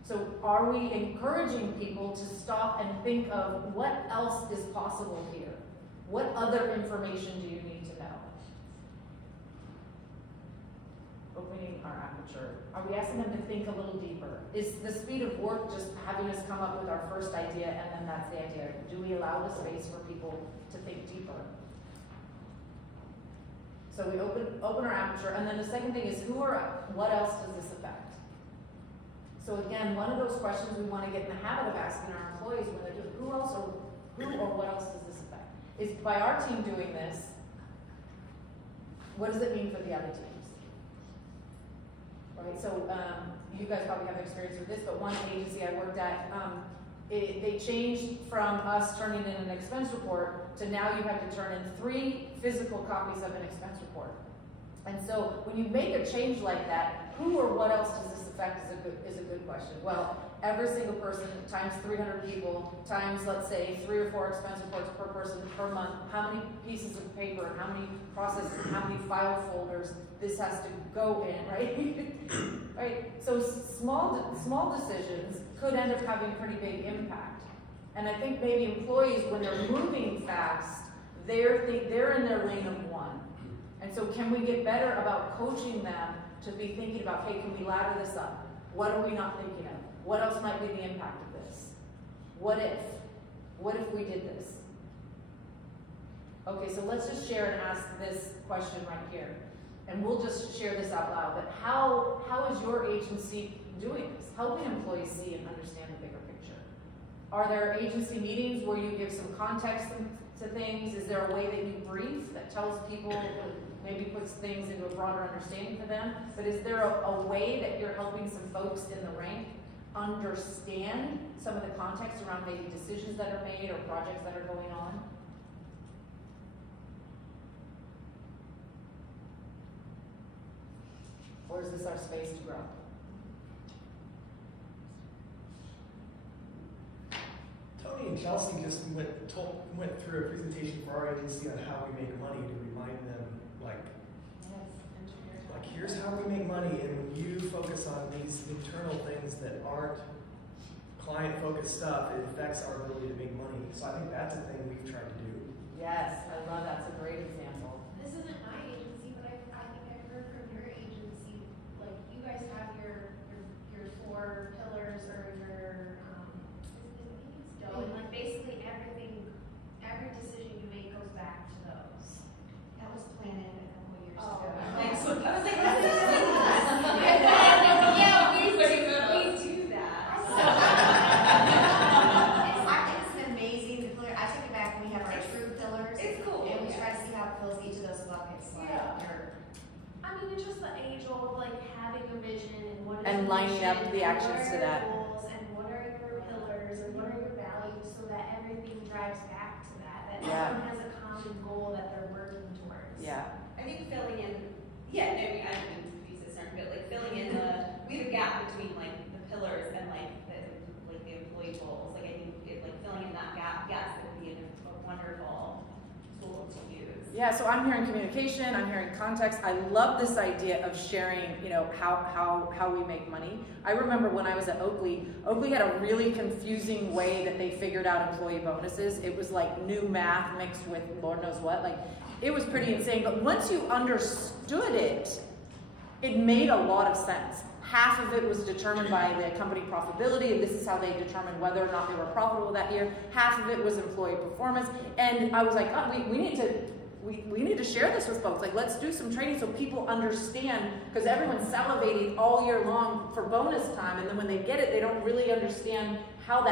So are we encouraging people to stop and think of what else is possible here? What other information do you need to know? Opening our aperture. Are we asking them to think a little deeper? Is the speed of work just having us come up with our first idea and then that's the idea? Do we allow the space for people to think deeper? So we open our aperture, and then the second thing is what else does this affect? So again, one of those questions we want to get in the habit of asking our employees when they're doing who or what else does this affect? Is by our team doing this, what does it mean for the other teams? Right, so you guys probably have experience with this, but one agency I worked at, they changed from us turning in an expense report to now you have to turn in 3 physical copies of an expense report. And so when you make a change like that, who or what else does this affect is a good question. Well, every single person times 300 people times, let's say, 3 or 4 expense reports per person per month, how many pieces of paper, how many processes, how many file folders this has to go in, right? Right? So small decisions could end up having a pretty big impact. And I think maybe employees, when they're moving fast, they're in their lane of one. And so can we get better about coaching them to be thinking about, hey, can we ladder this up? What are we not thinking of? What else might be the impact of this? What if? What if we did this? Okay, so let's just share and ask this question right here. And we'll just share this out loud. But how is your agency doing this? Helping employees see and understand the bigger picture. Are there agency meetings where you give some context to things? Is there a way that you brief that tells people, maybe puts things into a broader understanding for them? But is there a way that you're helping some folks in the rank understand some of the context around maybe decisions that are made or projects that are going on? Or is this our space to grow? Tony and Chelsea just went through a presentation for our agency on how we make money to remind them, like here's how we make money, and when you focus on these internal things that aren't client-focused stuff, it affects our ability to make money. So I think that's a thing we've tried to do. Yes, I love that. It's a great example. This isn't my agency, but I think I've heard from your agency, like you guys have your 4 pillars or your and like basically everything, every decision you make goes back to those. That was planted a couple of years Oh, ago. thanks. I was like, Yeah, we do that. It's amazing. The pillar, I took it back. We have our true pillars. It's cool. And we try to see how it fills each of those buckets. Like I mean, it's just the age-old, like having a vision and what is And your lining mission, up the and actions what to are that. your goals, and what are your pillars, and what are your values, so that everything drives back to that Yeah. everyone has a common goal that they're working towards. Yeah. I think filling in, yeah, no, I didn't use this term, but like filling in we have a gap between like the pillars and like the employee goals. Like I think like filling in that gap, yes, it would be a wonderful tool to use. Yeah, so I'm hearing communication, I'm hearing context. I love this idea of sharing, you know, how we make money. I remember when I was at Oakley had a really confusing way that they figured out employee bonuses. It was like new math mixed with Lord knows what. Like, it was pretty insane. But once you understood it, it made a lot of sense. Half of it was determined by the company profitability, and this is how they determined whether or not they were profitable that year. Half of it was employee performance. And I was like, oh, we need to share this with folks. Like, let's do some training so people understand, because everyone's salivating all year long for bonus time, and then when they get it, they don't really understand how they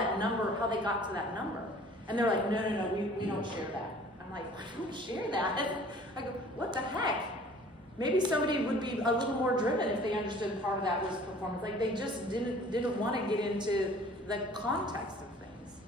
got to that number. And they're like, no, we don't share that. I'm like, we don't share that? I go, what the heck? Maybe somebody would be a little more driven if they understood part of that was performance. Like, they just didn't want to get into the context of things.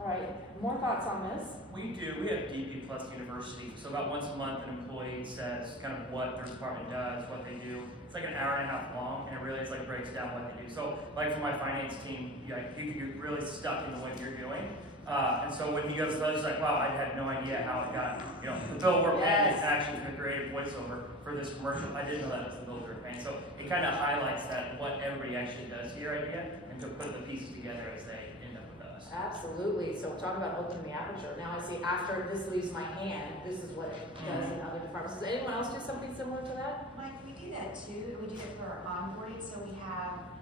All right, more thoughts on this? We do. We have DP Plus University. So about once a month, an employee says kind of what their department does, what they do. It's like an hour and a half long, and it really is like breaks down what they do. So like for my finance team, you could get really stuck into what you're doing. And so when you go to those, like, wow, I had no idea how it got, you know, the bill we're paying is actually the creative voiceover for this commercial. I didn't know that was the bill we were paying. So it kind of highlights that what everybody actually does here idea, and to put the pieces together as they end up with us. Absolutely. So talk about opening the aperture. Now I see after this leaves my hand, this is what it does in other departments. Does anyone else do something similar to that? Mike, we do that too. We do it for our onboarding. So we have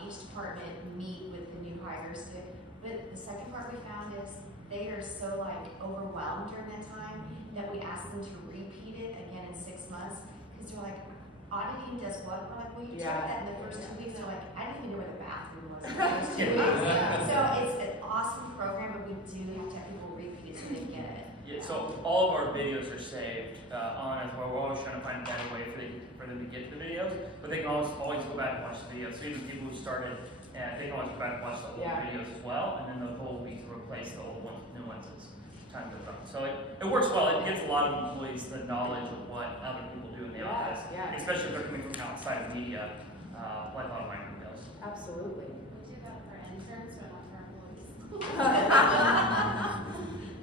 each department meet with the new hires. But the second part we found is they are so like overwhelmed during that time that we ask them to repeat it again in 6 months, because they're like, auditing does what? We're like, well, you tried that in the first 2 weeks. They're like, I didn't even know where the bathroom was in the first 2 weeks. So it's an awesome program, but we do have to have people repeat it so they get it. Yeah, so all of our videos are saved on as well. We're always trying to find a better way for them to get to the videos, but they can always go back and watch the videos. So even people who started, they can always go back and watch the old videos as well, and then the goal will be to replace the old ones with new ones as time goes on. So it works well. It gives a lot of employees the knowledge of what other people do in the office, especially if they're coming from outside of media, like a lot of my group does. Absolutely. We do that for interns, but not for employees.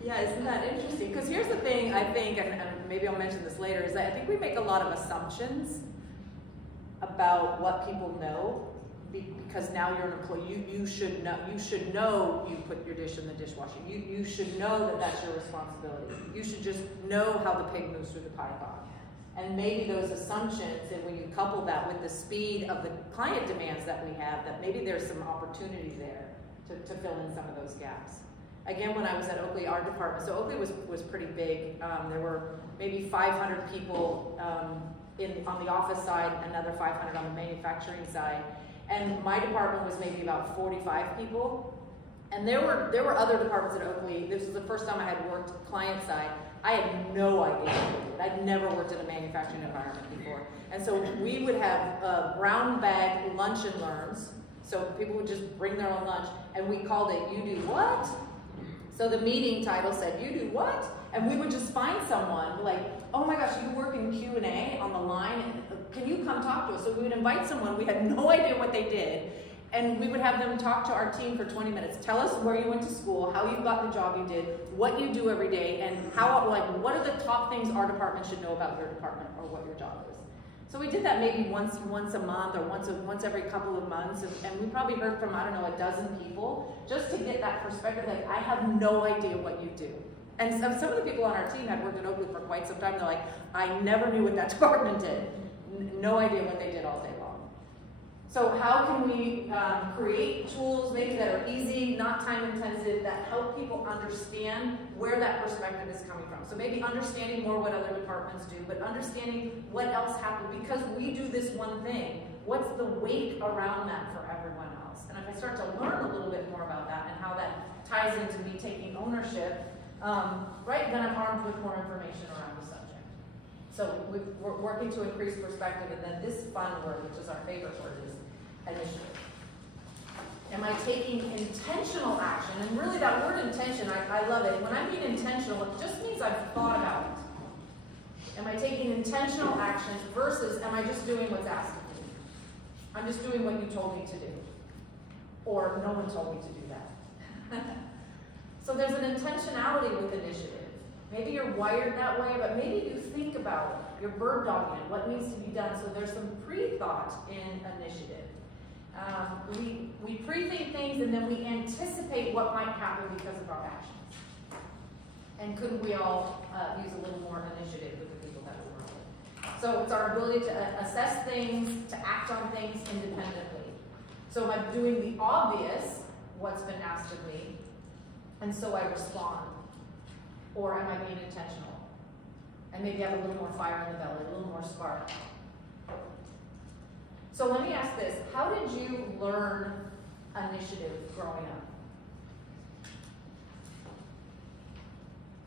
Yeah, isn't that interesting? Because here's the thing, I think, and maybe I'll mention this later, is that I think we make a lot of assumptions about what people know, because now you're an employee. You should know you put your dish in the dishwasher. You should know that that's your responsibility. You should just know how the pig moves through the python. And maybe those assumptions, and when you couple that with the speed of the client demands that we have, that maybe there's some opportunity there to fill in some of those gaps. Again, when I was at Oakley, our department, so Oakley was pretty big. There were maybe 500 people on the office side, another 500 on the manufacturing side. And my department was maybe about 45 people. And there were other departments at Oakley. This was the first time I had worked client side. I had no idea what they did. I'd never worked in a manufacturing environment before. And so we would have brown bag lunch and learns. So people would just bring their own lunch, and we called it, "You do what?" So the meeting title said, "You do what?" And we would just find someone like, "Oh my gosh, you work in Q&A on the line. Can you come talk to us?" So we would invite someone. We had no idea what they did. And we would have them talk to our team for 20 minutes. Tell us where you went to school, how you got the job you did, what you do every day, and what are the top things our department should know about your department or what your job is. So we did that maybe once a month or once every couple of months, and we probably heard from, I don't know, a dozen people, just to get that perspective, like, I have no idea what you do. And some of the people on our team had worked at Oakley for quite some time. They're like, I never knew what that department did. No idea what they did all day long. So how can we create tools maybe that are easy, not time intensive, that help people understand where that perspective is coming from? So maybe understanding more what other departments do, but understanding what else happened. Because we do this one thing, what's the weight around that for everyone else? And if I start to learn a little bit more about that and how that ties into me taking ownership, then I'm armed with more information around the subject. So we're working to increase perspective, and then this final word, which is our favorite word, is initiative. Am I taking intentional action? And really that word intention, I love it. When I mean intentional, it just means I've thought about it. Am I taking intentional action versus am I just doing what's asked of me? I'm just doing what you told me to do. Or no one told me to do that. So there's an intentionality with initiative. Maybe you're wired that way, but maybe you think about it. You're bird dogging it, what needs to be done. So there's some pre-thought in initiative. We pre-think things and then we anticipate what might happen because of our actions. And couldn't we all use a little more initiative with the people that we work with? So it's our ability to assess things, to act on things independently. So am I doing the obvious, what's been asked of me, and so I respond? Or am I being intentional? And maybe have a little more fire in the belly, a little more spark. So let me ask this, how did you learn initiative growing up?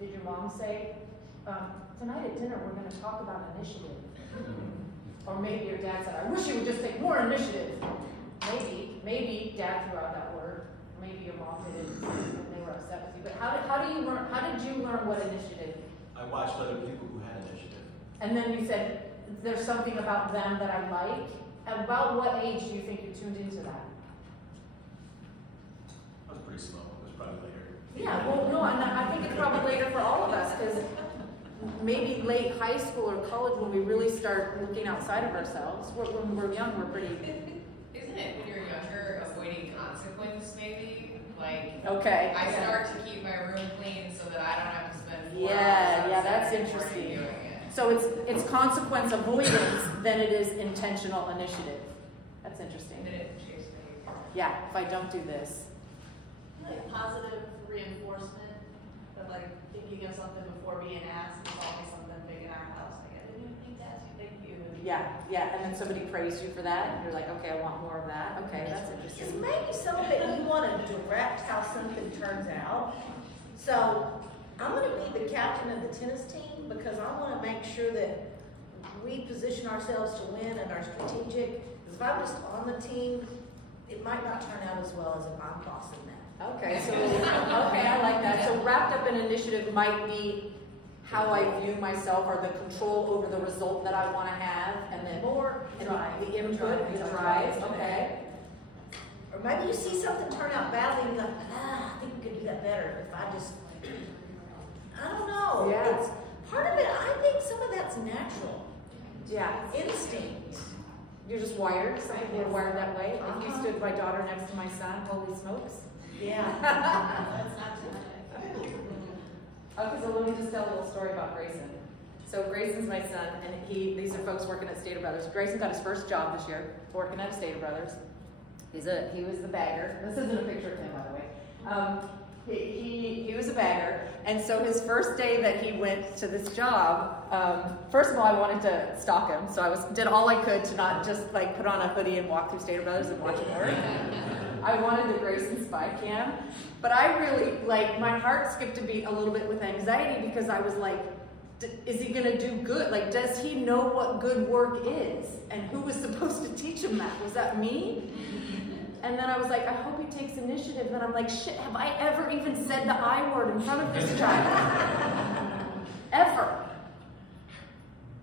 Did your mom say, tonight at dinner we're going to talk about initiative? Or maybe your dad said, I wish you would just take more initiative. Maybe dad threw out that word. Maybe your mom did it and they were upset with you. But how did you learn what initiative? I watched other people who had initiative. And then you said, there's something about them that I like. About what age do you think you tuned into that? I was pretty slow. It was probably later. Yeah, well, no, I think it's probably later for all of us, because maybe late high school or college when we really start looking outside of ourselves. When we're young, we're pretty... Isn't it when you're younger, avoiding consequence maybe? Like, okay. I start to keep my room clean so that I don't have to spend 4 hours Yeah, that's outside interesting. doing it. So it's consequence avoidance than it is intentional initiative. That's interesting. Minute chase behavior. Yeah, if I don't do this. Like positive reinforcement, but like thinking of something before being asked, it's always something big in our house. Like, I didn't even think to ask you, thank you. Yeah, and then somebody praised you for that, and you're like, okay, I want more of that. Okay, that's Because interesting. maybe some of it you want to direct how something turns out. So I'm going to be the captain of the tennis team because I want to make sure that we position ourselves to win and are strategic. Because if I'm just on the team, it might not turn out as well as if I'm bossing that. Okay, I like that. So wrapped up in initiative might be how I view myself or the control over the result that I want to have, and then the input, the drive. Okay. Or maybe you see something turn out badly and you're like, I think we could do that better if I just, I don't know. Yeah. It's, part of it, I think some of that's natural. Yeah. Instinct. You're just wired. Some people are wired that way. If you stood my daughter next to my son, holy smokes. Yeah. That's not too much. Okay, so let me just tell a little story about Grayson. So Grayson's my son, and these are folks working at Stater Brothers. Grayson got his first job this year, working at Stater Brothers. He was the bagger. This isn't a picture of him, by the way. He was a bagger, and so his first day that he went to this job, first of all, I wanted to stalk him, so I did all I could to not just like put on a hoodie and walk through Stater Brothers and watch him work. I wanted the Grayson spy cam, but I really, my heart skipped a beat a little bit with anxiety because I was like, is he gonna do good? Like, does he know what good work is? And who was supposed to teach him that? Was that me? And then I was like, I hope he takes initiative. And I'm like, shit, have I ever even said the I word in front of this child? Ever.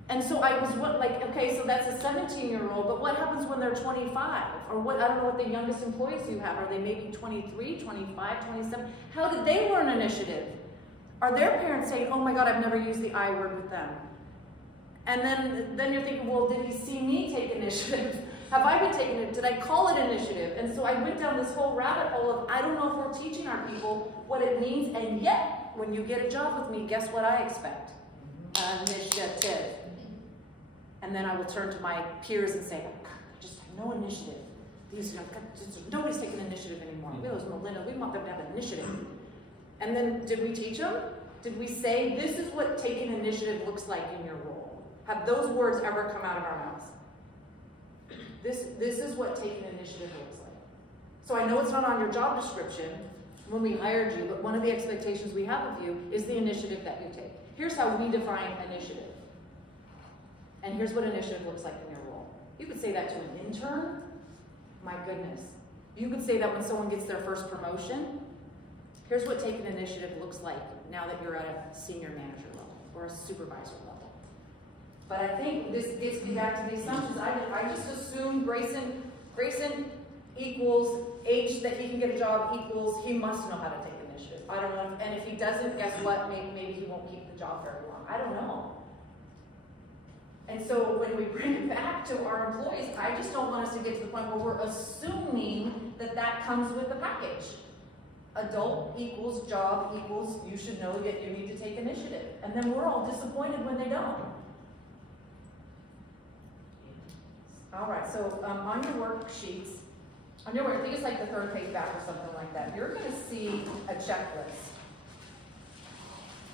And so I was okay, so that's a 17-year-old, but what happens when they're 25? Or what, I don't know what the youngest employees you have. Are they maybe 23, 25, 27? How did they learn initiative? Are their parents saying, oh my God, I've never used the I word with them? And then you're thinking, well, did he see me take initiative? Have I been taking it? Did I call it initiative? And so I went down this whole rabbit hole of, I don't know if we're teaching our people what it means, and yet, when you get a job with me, guess what I expect? Initiative. And then I will turn to my peers and say, just no initiative. Nobody's taking initiative anymore. Those millennials, we want them to have initiative. And then, did we teach them? Did we say, this is what taking initiative looks like in your role? Have those words ever come out of our mouths? This is what taking initiative looks like. So I know it's not on your job description when we hired you, but one of the expectations we have of you is the initiative that you take. Here's how we define initiative. And here's what initiative looks like in your role. You could say that to an intern. My goodness. You could say that when someone gets their first promotion, here's what taking initiative looks like now that you're at a senior manager level or a supervisor level. But I think this gets me back to the assumptions. I just assumed Grayson equals age that he can get a job equals he must know how to take initiative. I don't know. And if he doesn't, guess what? Maybe he won't keep the job very long. I don't know. And so when we bring it back to our employees, I just don't want us to get to the point where we're assuming that that comes with the package. Adult equals job equals you should know that you need to take initiative. And then we're all disappointed when they don't. All right, so on your worksheets, I think it's like the third page back or something like that, you're going to see a checklist.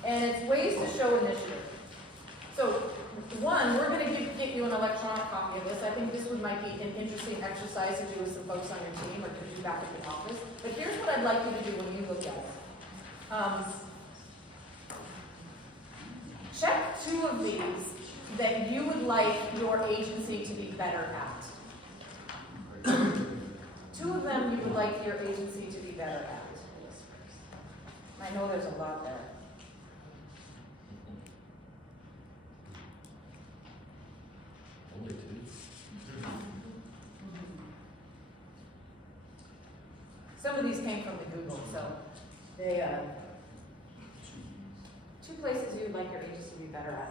And it's ways to show initiative. So, one, we're going to get you an electronic copy of this. I think this might be an interesting exercise to do with some folks on your team or to do back at the office. But here's what I'd like you to do when you look at it. Check 2 of these that you would like your agency to be better at. 2 of them you would like your agency to be better at. I know there's a lot there. Only 2. Some of these came from the Google, so they 2 places you'd like your agency to be better at.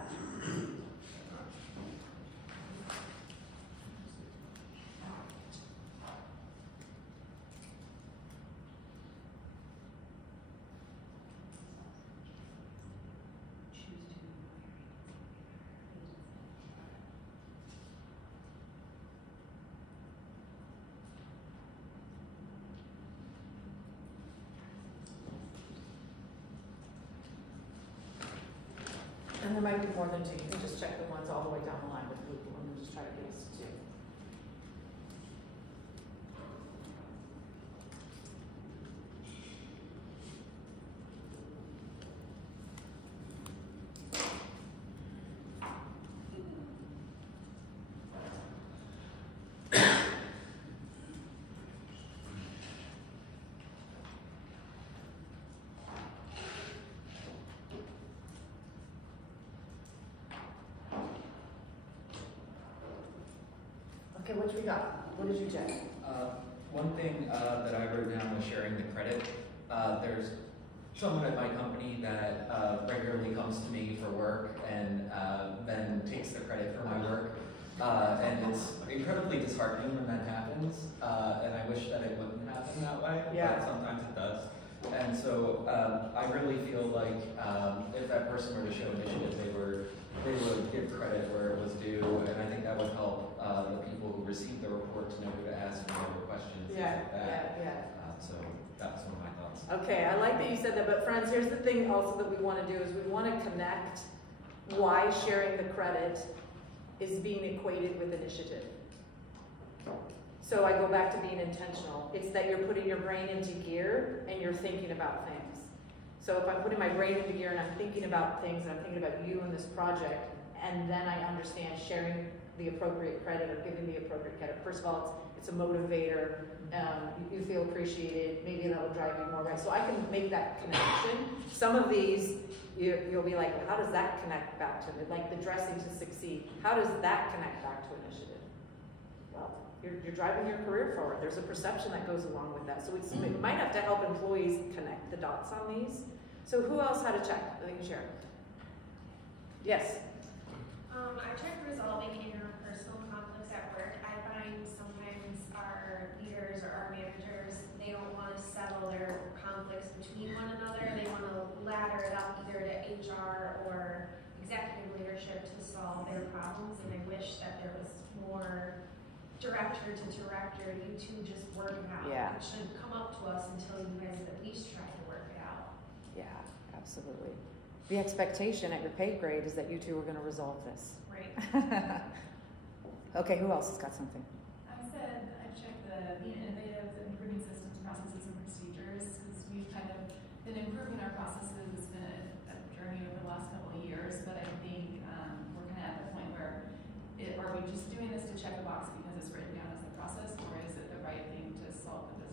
And there might be more than 2. You can just check the ones all the way down the line with Google and just try to get us to 2. Okay, what we got? What did you check? One thing that I wrote down was sharing the credit. There's someone at my company that regularly comes to me for work and then takes the credit for my work. And it's incredibly disheartening when that happens. And I wish that it wouldn't happen that way, but sometimes it does. And so I really feel like if that person were to show initiative, they would give credit where it was due, and I think that would help the people who receive the report to know who to ask when there were questions. So that's one of my thoughts. Okay, I like that you said that, but friends, here's the thing also that we want to do is we want to connect why sharing the credit is being equated with initiative. So I go back to being intentional. It's that you're putting your brain into gear and you're thinking about things. So if I'm putting my brain into gear and I'm thinking about things and I'm thinking about you and this project, and then I understand sharing the appropriate credit or giving the appropriate credit. First of all, it's a motivator. You feel appreciated. Maybe that'll drive you more right. So I can make that connection. Some of these, you'll be like, how does that connect back to it? Like the dressing to succeed. How does that connect back to initiative? Well, you're driving your career forward. There's a perception that goes along with that. So it might have to help employees connect the dots on these. So who else had a check that they can share? Yes? I checked resolving interpersonal conflicts at work. I find sometimes our leaders or our managers, they don't want to settle their conflicts between one another. They want to ladder it up either to HR or executive leadership to solve their problems, and I wish that there was more director to director, you two just work it out. Yeah. It shouldn't come up to us until you guys at least try to work it out. Yeah, absolutely. The expectation at your pay grade is that you two are going to resolve this. Right. Okay, who else has got something? I checked the being innovative and improving systems, processes, and procedures, because we've kind of been improving our processes. It's been a journey over the last couple of years, but I think we're kind of at the point where are we just doing this to check a box because it's written down as the process, or is it the right thing to solve the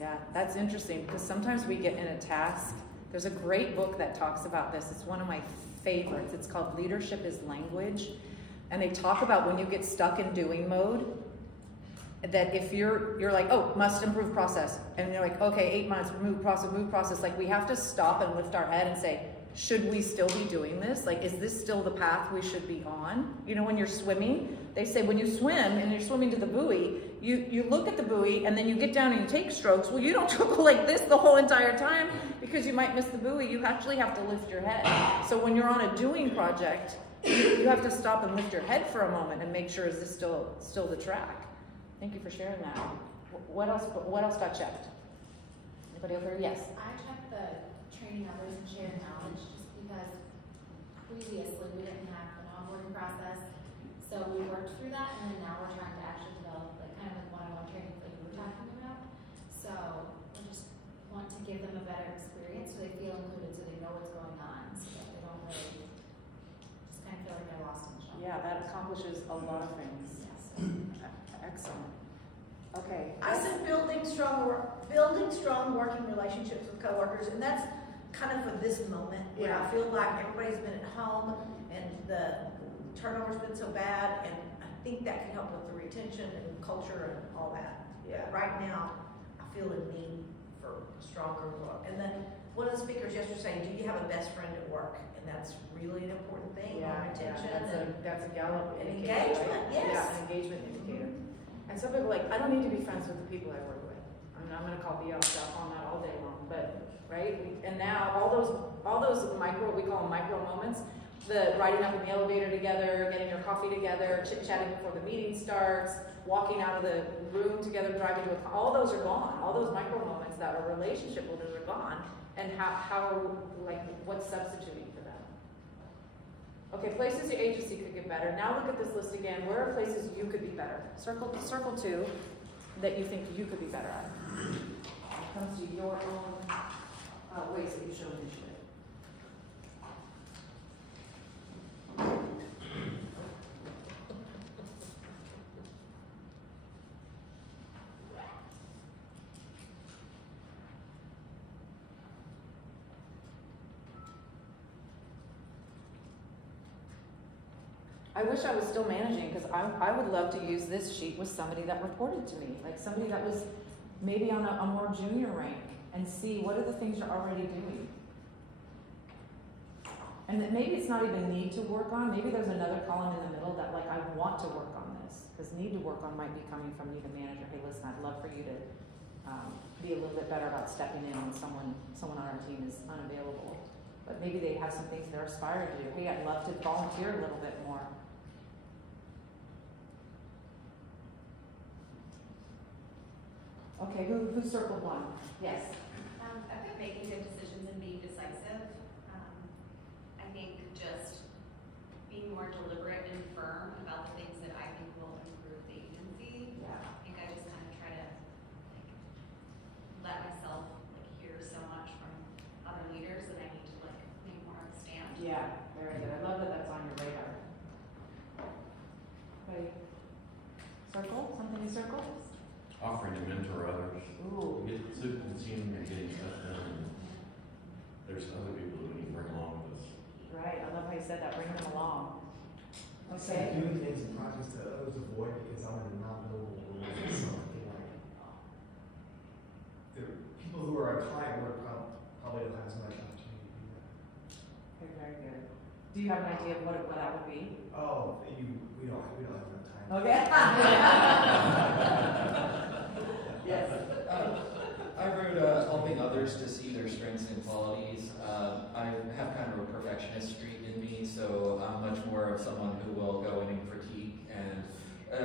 Yeah, that's interesting because sometimes we get in a task. There's a great book that talks about this. It's one of my favorites. It's called Leadership is Language. And they talk about when you get stuck in doing mode, that if you're like, oh, must improve process. And you're like, okay, 8 months, move process. Like we have to stop and lift our head and say, should we still be doing this? Like, is this still the path we should be on? You know, when you're swimming, they say when you swim and you're swimming to the buoy, you look at the buoy and then you get down and you take strokes. Well, you don't go like this the whole entire time because you might miss the buoy. You actually have to lift your head. So when you're on a doing project, you have to stop and lift your head for a moment and make sure, is this still the track? Thank you for sharing that. What else got checked? Anybody over here? Yes. I checked the training others and sharing knowledge just because previously we didn't have an onboarding process. So we worked through that, and then now we're trying to actually develop like kind of like one-on-one training like we were talking about. So we just want to give them a better experience so they feel included, so they know what's going on, so that they don't really just kind of feel like they're lost in the shuffle. Yeah, that accomplishes a lot of things. Yes. Excellent. Okay. I said building strong working relationships with coworkers, and that's kind of for this moment where I feel like everybody's been at home and the turnover's been so bad, and I think that can help with the retention and culture and all that. Yeah. Right now, I feel a need for stronger work. And then one of the speakers yesterday saying, "Do you have a best friend at work?" And that's really an important thing. Yeah, retention. that's a Gallup and indicator, engagement. Right? Yes. Yeah, an engagement indicator. And some people are like, I don't need to be friends with the people I work with. I mean, I'm going to call BL stuff on that all day long. But right, and now all those micro, we call them micro moments. The riding up in the elevator together, getting your coffee together, chit-chatting before the meeting starts, walking out of the room together, driving to all those are gone. All those micro moments that are relationship builders are gone. And what's substituting for them? Okay, places your agency could get better. Now look at this list again. Where are places you could be better? Circle 2 that you think you could be better at. It comes to your own ways that you show initiative. I wish I was still managing because I would love to use this sheet with somebody that reported to me, like somebody that was maybe on a more junior rank, and see what are the things you're already doing. And that maybe it's not even need to work on, maybe there's another column in the middle that like I want to work on this, because need to work on might be coming from you, the manager. Hey, listen, I'd love for you to be a little bit better about stepping in when someone on our team is unavailable. But maybe they have some things they're aspiring to do. Hey, I'd love to volunteer a little bit more. Okay, who circled one? Yes. I've been making good decisions and being decisive. I think just being more deliberate and firm about the things that I think will improve the agency. Yeah. I think I just kind of try to let myself hear so much from other leaders that I need to make more of a stand. Yeah, very good. I love that that's on your radar. Okay. Circle? Something you circle? Offering to mentor others. Ooh. Get soup and team and getting stuff done. And there's other people who we can bring along with us. Right. I love how you said that. Bring them along. Okay. Okay. Doing things and projects that others avoid because I'm in a non-billable role. So, the people who are a client would probably don't have as much opportunity to do that. Okay, very good. Do you have an idea of what that would be? Oh, we don't have enough time. Okay. Yes. I wrote helping others to see their strengths and qualities. I have kind of a perfectionist streak in me, so I'm much more of someone who will go in and critique, and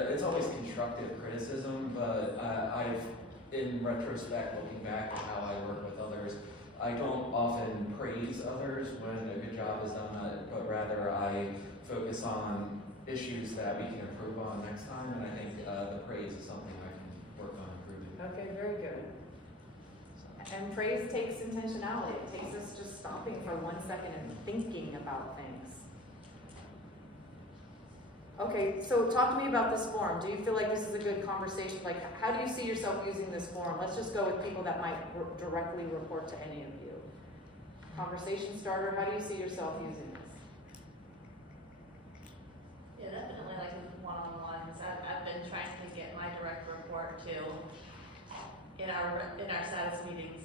it's always constructive criticism, but in retrospect, looking back at how I work with others, I don't often praise others when a good job is done, but rather I focus on issues that we can improve on next time, and I think the praise is something I can work on improving. Okay, very good. And praise takes intentionality. It takes us just stopping for 1 second and thinking about things. Okay, so talk to me about this forum. Do you feel like this is a good conversation? Like, how do you see yourself using this forum? Let's just go with people that might directly report to any of you. Conversation starter, how do you see yourself using this? Yeah, definitely like one-on-ones. I've been trying to get my direct report to, in our status meetings,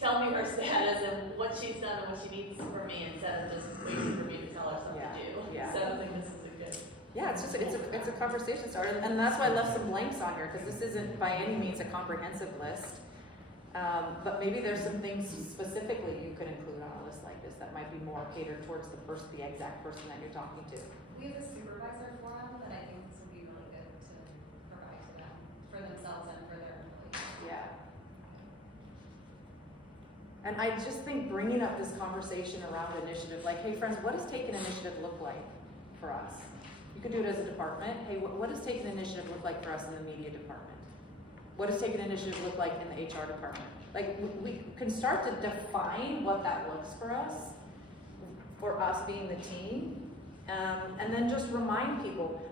tell me her status and what she's done and what she needs from me instead of just waiting for me to tell her something to do. Yeah. So I think this is a good. Yeah, it's a conversation starter, and that's why I left some blanks on here, because this isn't by any means a comprehensive list. But maybe there's some things specifically you could include on a list like this that might be more catered towards the exact person that you're talking to. We have a supervisor forum that I think this would be really good to provide to them, for themselves and for their employees. Yeah. And I just think bringing up this conversation around initiative, like, hey friends, what does taking initiative look like for us? You could do it as a department. Hey, what does taking initiative look like for us in the media department? What does taking initiative look like in the HR department? Like, we can start to define what that looks for us being the team, and then just remind people,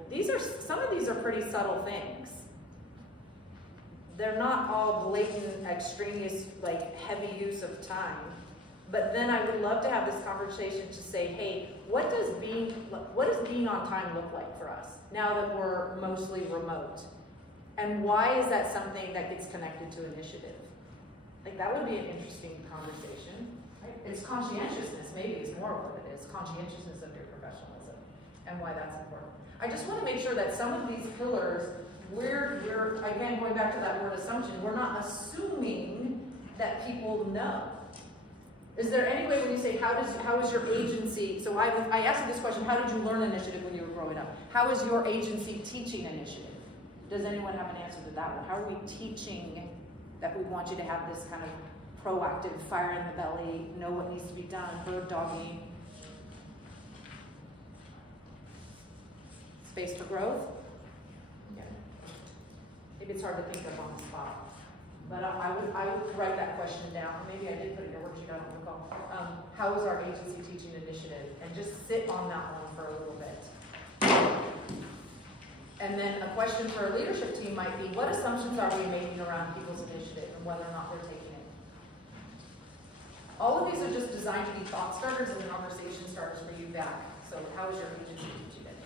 some of these are pretty subtle things. They're not all blatant, extraneous, like heavy use of time. But then I would love to have this conversation to say, hey, what does being on time look like for us now that we're mostly remote? And why is that something that gets connected to initiative? Like, that would be an interesting conversation. Right? It's conscientiousness, maybe is more of what it is, conscientiousness of your professionalism and why that's important. I just want to make sure that some of these pillars, we're again, going back to that word assumption, we're not assuming that people know. Is there any way when you say, how is your agency, so I asked you this question, how did you learn initiative when you were growing up? How is your agency teaching initiative? Does anyone have an answer to that one? How are we teaching that we want you to have this kind of proactive, fire in the belly, know what needs to be done, bird dogging? Space for growth? Yeah. Maybe it's hard to think of on the spot. But I would write that question down. Maybe I did put it in your worksheet, I don't recall. How is our agency teaching initiative? And just sit on that one for a little bit. And then a question for a leadership team might be, what assumptions are we making around people's initiative and whether or not they're taking it? All of these are just designed to be thought starters and conversation starters for you back. So how is your agency teaching initiative?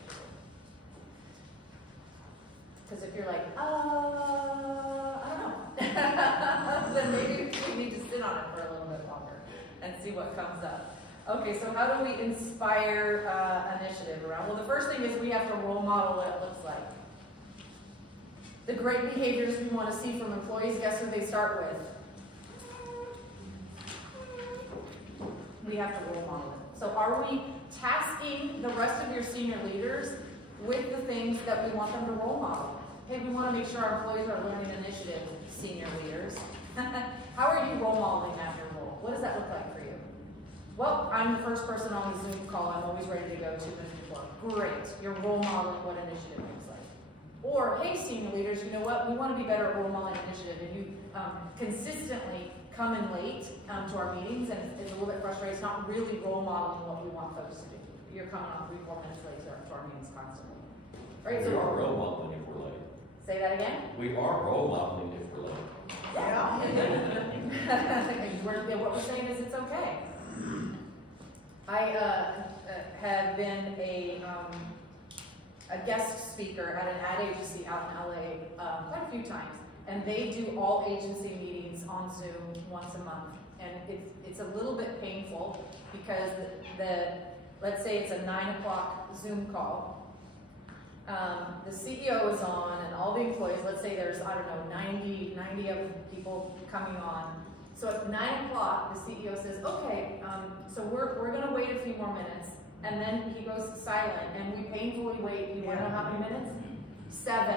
Because if you're like, I don't know, then maybe we need to sit on it for a little bit longer and see what comes up. Okay, so how do we inspire initiative around? Well, the first thing is we have to role model what it looks like. The great behaviors we want to see from employees, guess who they start with? We have to role model it. So are we tasking the rest of your senior leaders with the things that we want them to role model? Hey, we want to make sure our employees are learning initiative, senior leaders. How are you role modeling that in your role? What does that look like for you? Well, I'm the first person on the Zoom call. I'm always ready to go 2 minutes before. Great. You're role modeling what initiative looks like. Or, hey, senior leaders, you know what? We want to be better at role modeling initiative. And you consistently come in late to our meetings, and it's a little bit frustrating. It's not really role modeling what we want folks to do. You're coming on 3-4 minutes late to our meetings constantly. Right? We are role modeling if we're late. Say that again? We are role modeling if we're late. Yeah. What we're saying is it's okay. I have been a guest speaker at an ad agency out in LA quite a few times, and they do all agency meetings on Zoom once a month, and it's a little bit painful because let's say it's a 9 o'clock Zoom call. The CEO is on, and all the employees, let's say there's, I don't know, 90 of people coming on. So at 9 o'clock, the CEO says, okay, so we're going to wait a few more minutes. And then he goes silent, and we painfully wait. You want to know how many minutes? 7.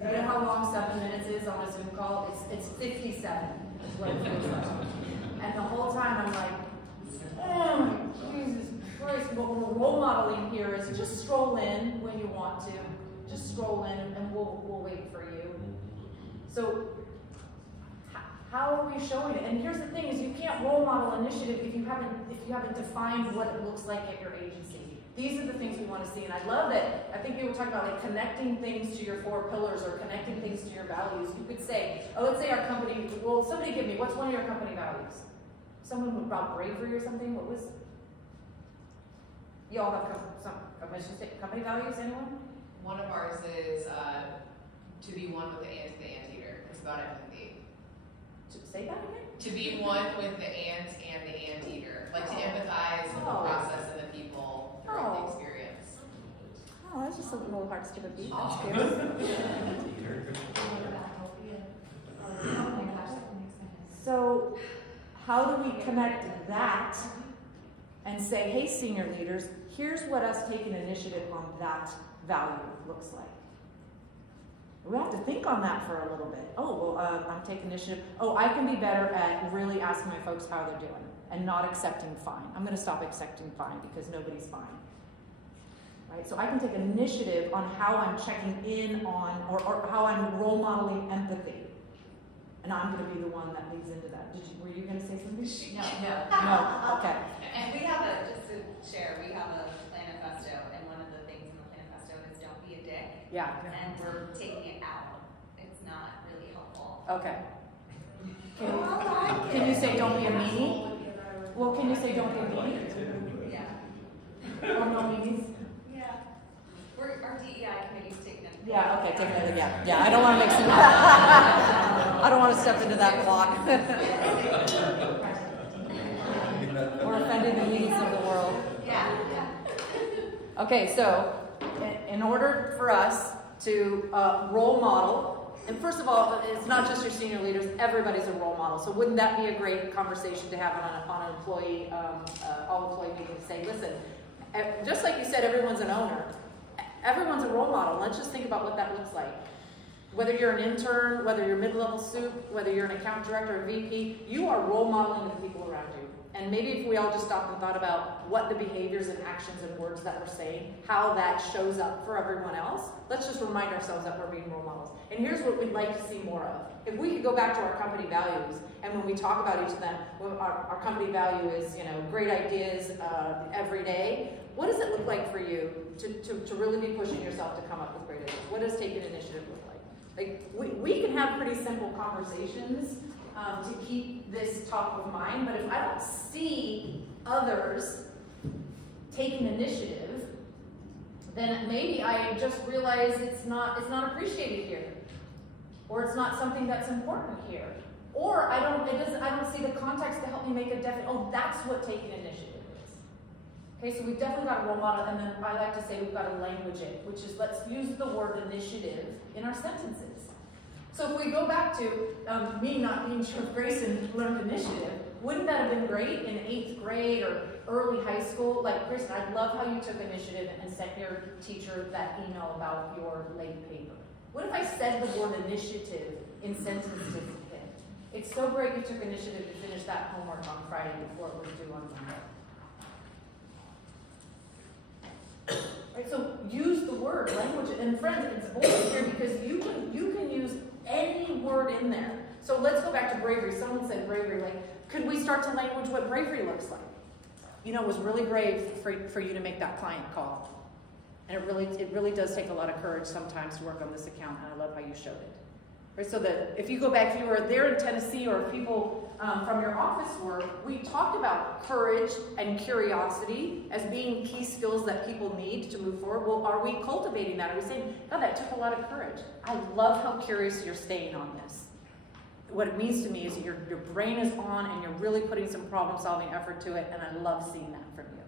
You know how long 7 minutes is on a Zoom call? It's 57 is what it feels like. And the whole time I'm like, oh, Jesus Christ. What we're role modeling here is just stroll in when you want to. Just stroll in, and we'll wait for you. So how are we showing it? And here's the thing: is you can't role model initiative if you haven't defined what it looks like at your agency. These are the things we want to see. And I love that, I think you were talking about like connecting things to your 4 pillars or connecting things to your values. You could say, oh, let's say our company, well, somebody give me, what's one of your company values? Someone about bravery or something? What was, you all have some mission statement, company values, anyone? One of ours is to be one with the anteater. It's about empathy. Say that again? To be one with the ant and the anteater. Like to empathize with the process and the people throughout the experience. Oh, that's just a little heart skip a beat. That's good. So, how do we connect that and say, hey, senior leaders, here's what us taking initiative on that value looks like? We have to think on that for a little bit. Oh, well, I'm taking initiative. Oh, I can be better at really asking my folks how they're doing and not accepting fine. I'm going to stop accepting fine because nobody's fine. Right? So I can take initiative on how I'm checking in on or how I'm role modeling empathy. And I'm going to be the one that leads into that. Were you going to say something? No. Okay. And we have just to share, we have a manifesto, and one of the things in the manifesto is don't be a dick. Yeah. And we're taking it out. It's not really helpful. Okay. Can you say don't be a meanie? Well, can you say don't be a meanie? Yeah. Or no meanies? Yeah. Our DEI committee's taking it. Yeah, okay, take another, yeah. I don't want to mix it up. I don't want to step into that block. We're offending the meanings of the world. Yeah. Okay, so in order for us to role model, and first of all, it's not just your senior leaders, everybody's a role model. So wouldn't that be a great conversation to have on an employee, all employee meeting to say, listen, just like you said, everyone's an owner. Everyone's a role model. Let's just think about what that looks like. Whether you're an intern, whether you're mid-level soup, whether you're an account director or VP, you are role modeling the people around you. And maybe if we all just stopped and thought about what the behaviors and actions and words that we're saying, how that shows up for everyone else, let's just remind ourselves that we're being role models. And here's what we'd like to see more of. If we could go back to our company values, and when we talk about each of them, our company value is, great ideas every day. What does it look like for you to really be pushing yourself to come up with great ideas? What does taking initiative look like? Like we can have pretty simple conversations to keep this top of mind, but if I don't see others taking initiative, then maybe I just realize it's not appreciated here, or it's not something that's important here, or I don't see the context to help me make a definite. Oh, that's what taking initiative is. Okay, so we've definitely got a role model, and then I like to say we've got to language it, which is let's use the word initiative in our sentences. So if we go back to me not being sure if Grayson learned initiative, wouldn't that have been great in 8th grade or early high school? Like, Grayson, I love how you took initiative and sent your teacher that email about your late paper. What if I said the word initiative in sentences with him? It's so great you took initiative to finish that homework on Friday before it was due on Monday. Right, so use the word, language it. And friends, it's bold here because you can use any word in there. So let's go back to bravery. Someone said bravery. Like, could we start to language what bravery looks like? It was really brave for you to make that client call. And it really does take a lot of courage sometimes to work on this account, and I love how you showed it. Right, so that if you go back, if you were there in Tennessee, or if people from your office were, we talked about courage and curiosity as being key skills that people need to move forward. Well, are we cultivating that? Are we saying, God, that took a lot of courage? I love how curious you're staying on this. What it means to me is your brain is on and you're really putting some problem-solving effort to it, and I love seeing that from you.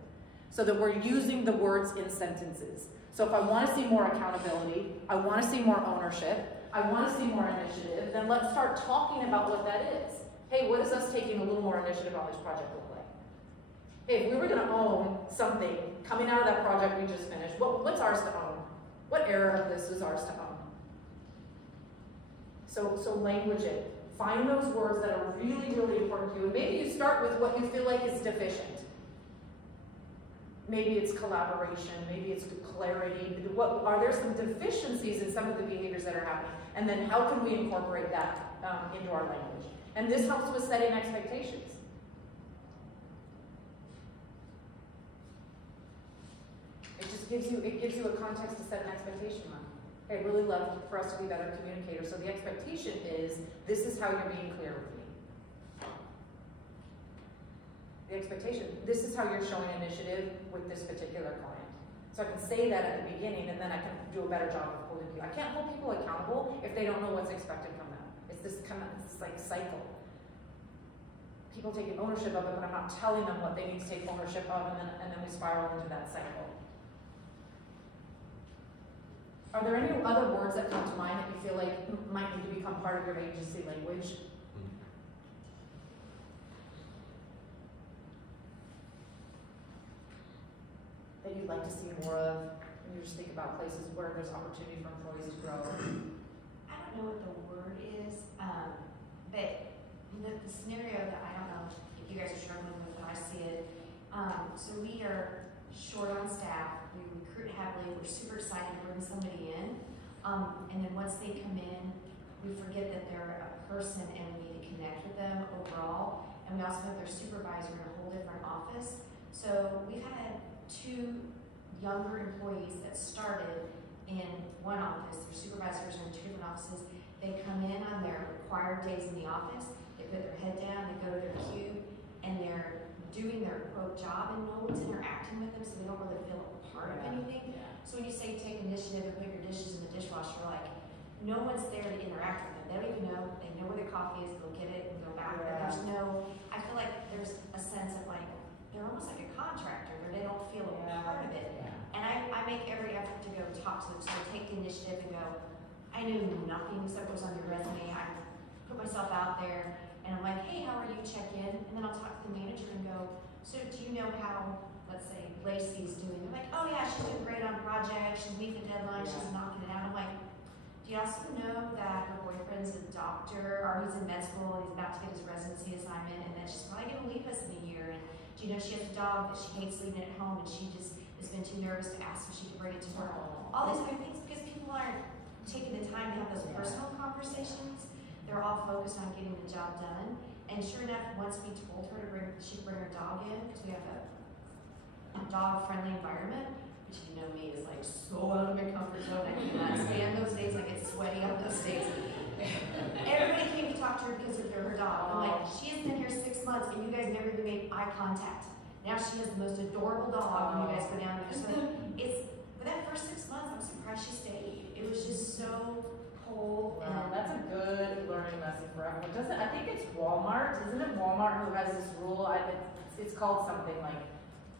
So that we're using the words in sentences. So if I want to see more accountability, I want to see more ownership, I want to see more initiative, then let's start talking about what that is. Hey, what does us taking a little more initiative on this project look like? Hey, if we were going to own something coming out of that project we just finished, what's ours to own? What era of this is ours to own? So language it. Find those words that are really, really important to you. And maybe you start with what you feel like is deficient. Maybe it's collaboration, maybe it's clarity. Are there some deficiencies in some of the behaviors that are happening? And then how can we incorporate that into our language? And this helps with setting expectations. just gives you a context to set an expectation on. I'd really love for us to be better communicators. So the expectation is, this is how you're being clear with me. The expectation, this is how you're showing initiative with this particular client. So I can say that at the beginning, and then I can do a better job of holding people. I can't hold people accountable if they don't know what's expected from them. It's this like cycle. People taking ownership of it, but I'm not telling them what they need to take ownership of, and then we spiral into that cycle. Are there any other words that come to mind that you feel like might need to become part of your agency language? That you'd like to see more of when you just think about places where there's opportunity for employees to grow? I don't know what the word is, but the scenario that I don't know if you guys are struggling with, but I see it. So we are short on staff. We recruit heavily. We're super excited to bring somebody in. And then once they come in, we forget that they're a person and we need to connect with them overall. And we also have their supervisor in a whole different office. So we've had 2 younger employees that started in one office. Their supervisors are in 2 different offices. They come in on their required days in the office. They put their head down, they go to their cube, and they're doing their quote job, and no one's interacting with them, so they don't really feel a part of anything. So when you say take initiative and put your dishes in the dishwasher, like, no one's there to interact with them. They don't even know. They know where the coffee is, go get it, and go back. But there's no, I feel like there's a sense of like, they're almost like a contractor, where they don't feel a part of it. And I make every effort to go talk to them, so I take the initiative and go, I knew nothing except what was on your resume. I put myself out there, and I'm like, hey, how are you? Check in. And then I'll talk to the manager and go, so do you know how, let's say, Lacey's doing? They're like, oh yeah, she's doing great on projects, she's meeting the deadline, she's knocking it out. I'm like, do you also know that her boyfriend's a doctor, or he's in med school, and he's about to get his residency assignment, and that she's probably gonna leave us in a year? And do you know she has a dog that she hates leaving at home, and she just has been too nervous to ask if she can bring it to work? All these other things, because people aren't taking the time to have those personal conversations. They're all focused on getting the job done. And sure enough, once we told her to she'd bring her dog in, because we have a dog-friendly environment, which you know me is like so out of my comfort zone. I cannot stand those days. I get sweaty on those days. Everybody came to talk to her because of her dog. I'm like, she has been here 6 months, and you guys never even made eye contact. Now she has the most adorable dog when you guys go down there. So it's, for that first 6 months, I'm surprised she stayed. It was just so cold. Wow, that's a good learning lesson for everyone. I think it's Walmart. Isn't it Walmart who has this rule? It's called something like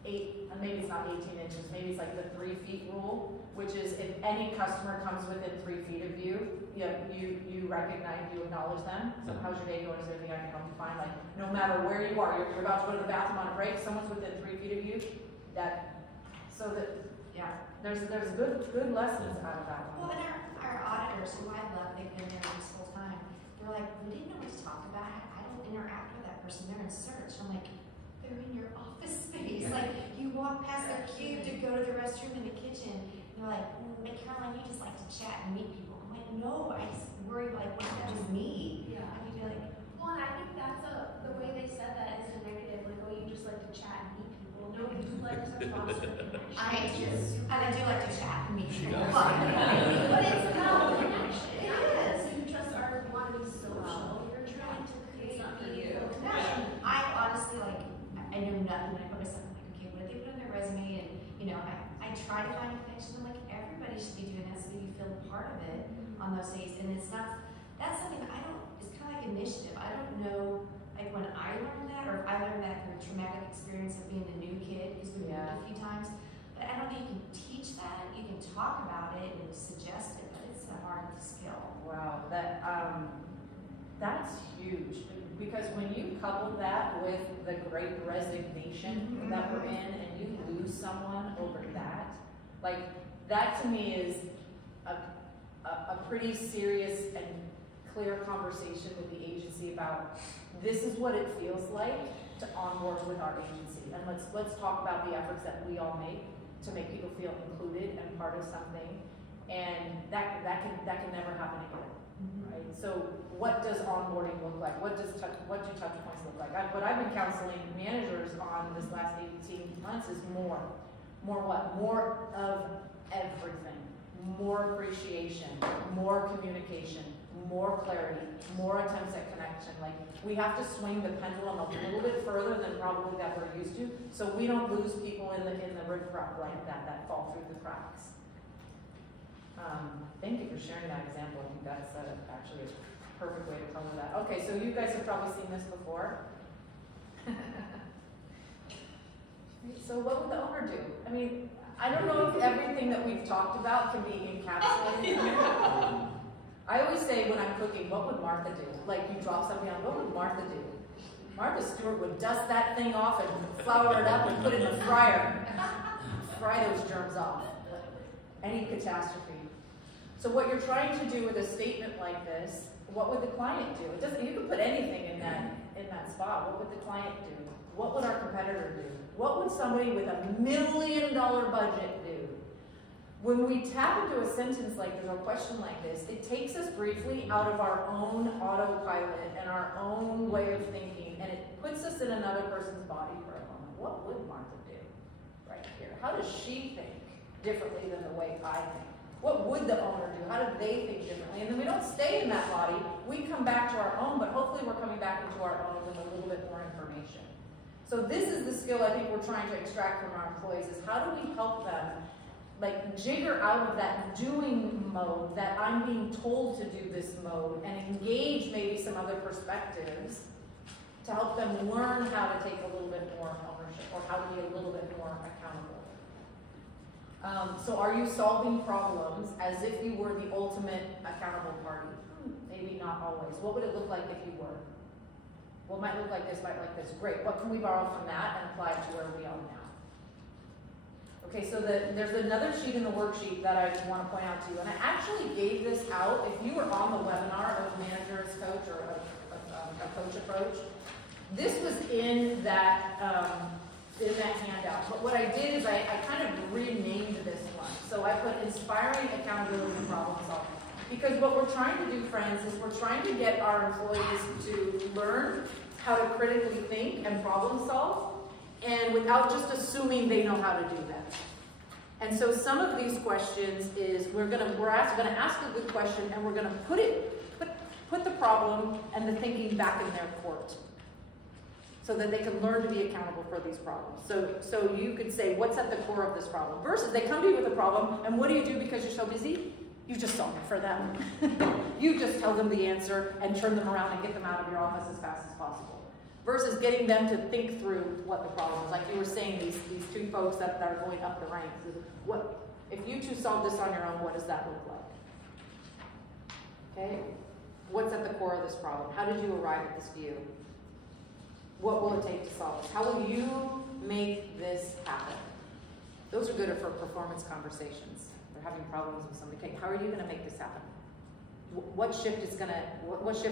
8, maybe it's not 18 inches, maybe it's like the 3 feet rule, which is if any customer comes within 3 feet of you, you recognize, you acknowledge them. So how's your day going? Is there anything I can help you find? Like, no matter where you are, you're about to go to the bathroom on a break, someone's within 3 feet of you, there's good lessons out of that one. Well, and our auditors, who I love, they've been there this whole time. They're like, we didn't know what to talk about. I don't interact with that person. They're in search. I'm like, they're in your office space. Like, you walk past their cube to go to the restroom in the kitchen. And they're like, but Caroline, you just like to chat and meet people. I'm like, no, I just worry, like, what if that was me? Yeah. I could be like, well, and I think that's the way they said that is a negative. Like, oh, you just like to chat and meet people. No, you like to foster connection. I do like to chat and meet people. But it's about connection. It is. You just want to be social. You're trying to create meaningful No, connection. I honestly, like, I know nothing when I put myself, I'm like, okay, what did they put on their resume? And, you know, I try to find a connection. I'm like, everybody should be doing that so you feel part of it on those days. And it's not, that's something that it's kind of like initiative. I don't know, like, when I learned that, or if I learned that through a traumatic experience of being the new kid, because we moved a few times. But I don't think you can teach that. You can talk about it and suggest it, but it's a hard skill. Wow, that's huge. Because when you couple that with the great resignation that we're in, and you lose someone over that, like, that to me is a pretty serious and clear conversation with the agency about this is what it feels like to onboard with our agency. And let's talk about the efforts that we all make to make people feel included and part of something. And that can never happen again. Right? So what does onboarding look like? What do touch points look like? What I've been counseling managers on this last 18 months is more More what? More of everything. More appreciation, more communication, more clarity, more attempts at connection. Like, we have to swing the pendulum a little bit further than probably that we're used to, so we don't lose people in the riffraff like that fall through the cracks. Thank you for sharing that example. I think that's actually a perfect way to cover that. Okay, so you guys have probably seen this before. So what would the owner do? I mean, I don't know if everything that we've talked about can be encapsulated here. I always say when I'm cooking, what would Martha do? Like, you drop something on, what would Martha do? Martha Stewart would dust that thing off and flour it up and put it in the fryer. Fry those germs off. Any catastrophe. So what you're trying to do with a statement like this, what would the client do? It doesn't. You can put anything in that spot. What would the client do? What would our competitor do? What would somebody with $1 million budget do? When we tap into a sentence like this or a question like this, it takes us briefly out of our own autopilot and our own way of thinking, and it puts us in another person's body for a moment. What would Martha do right here? How does she think differently than the way I think? What would the owner do? How do they think differently? And then we don't stay in that body. We come back to our own, but hopefully we're coming back into our own with a little bit more information. So this is the skill I think we're trying to extract from our employees, is how do we help them like jigger out of that doing mode, that I'm being told to do this mode, and engage maybe some other perspectives to help them learn how to take a little bit more ownership or how to be a little bit more accountable. So are you solving problems as if you were the ultimate accountable party? Maybe not always. What would it look like if you were? Well, it might look like this, might look like this. Great. What can we borrow from that and apply it to where we are now? Okay, so there's another sheet in the worksheet that I want to point out to you. And I actually gave this out. If you were on the webinar of Manager's Coach or a Coach Approach, this was in that handout. But what I did is I kind of renamed this one. So I put Inspiring Accountability and Problem Solving. Because what we're trying to do, friends, is we're trying to get our employees to learn how to critically think and problem solve, and without just assuming they know how to do that. And so some of these questions is we're gonna ask a good question, and we're gonna put the problem and the thinking back in their court, so that they can learn to be accountable for these problems. So you could say, what's at the core of this problem? Versus they come to you with a problem, and what do you do because you're so busy? You just solve it for them. You just tell them the answer and turn them around and get them out of your office as fast as possible. Versus getting them to think through what the problem is. Like you were saying, these two folks that are going up the ranks. If you two solve this on your own, what does that look like? Okay? What's at the core of this problem? How did you arrive at this view? What will it take to solve this? How will you make this happen? Those are good for performance conversations. They're having problems with somebody. Okay, how are you going to make this happen? What shift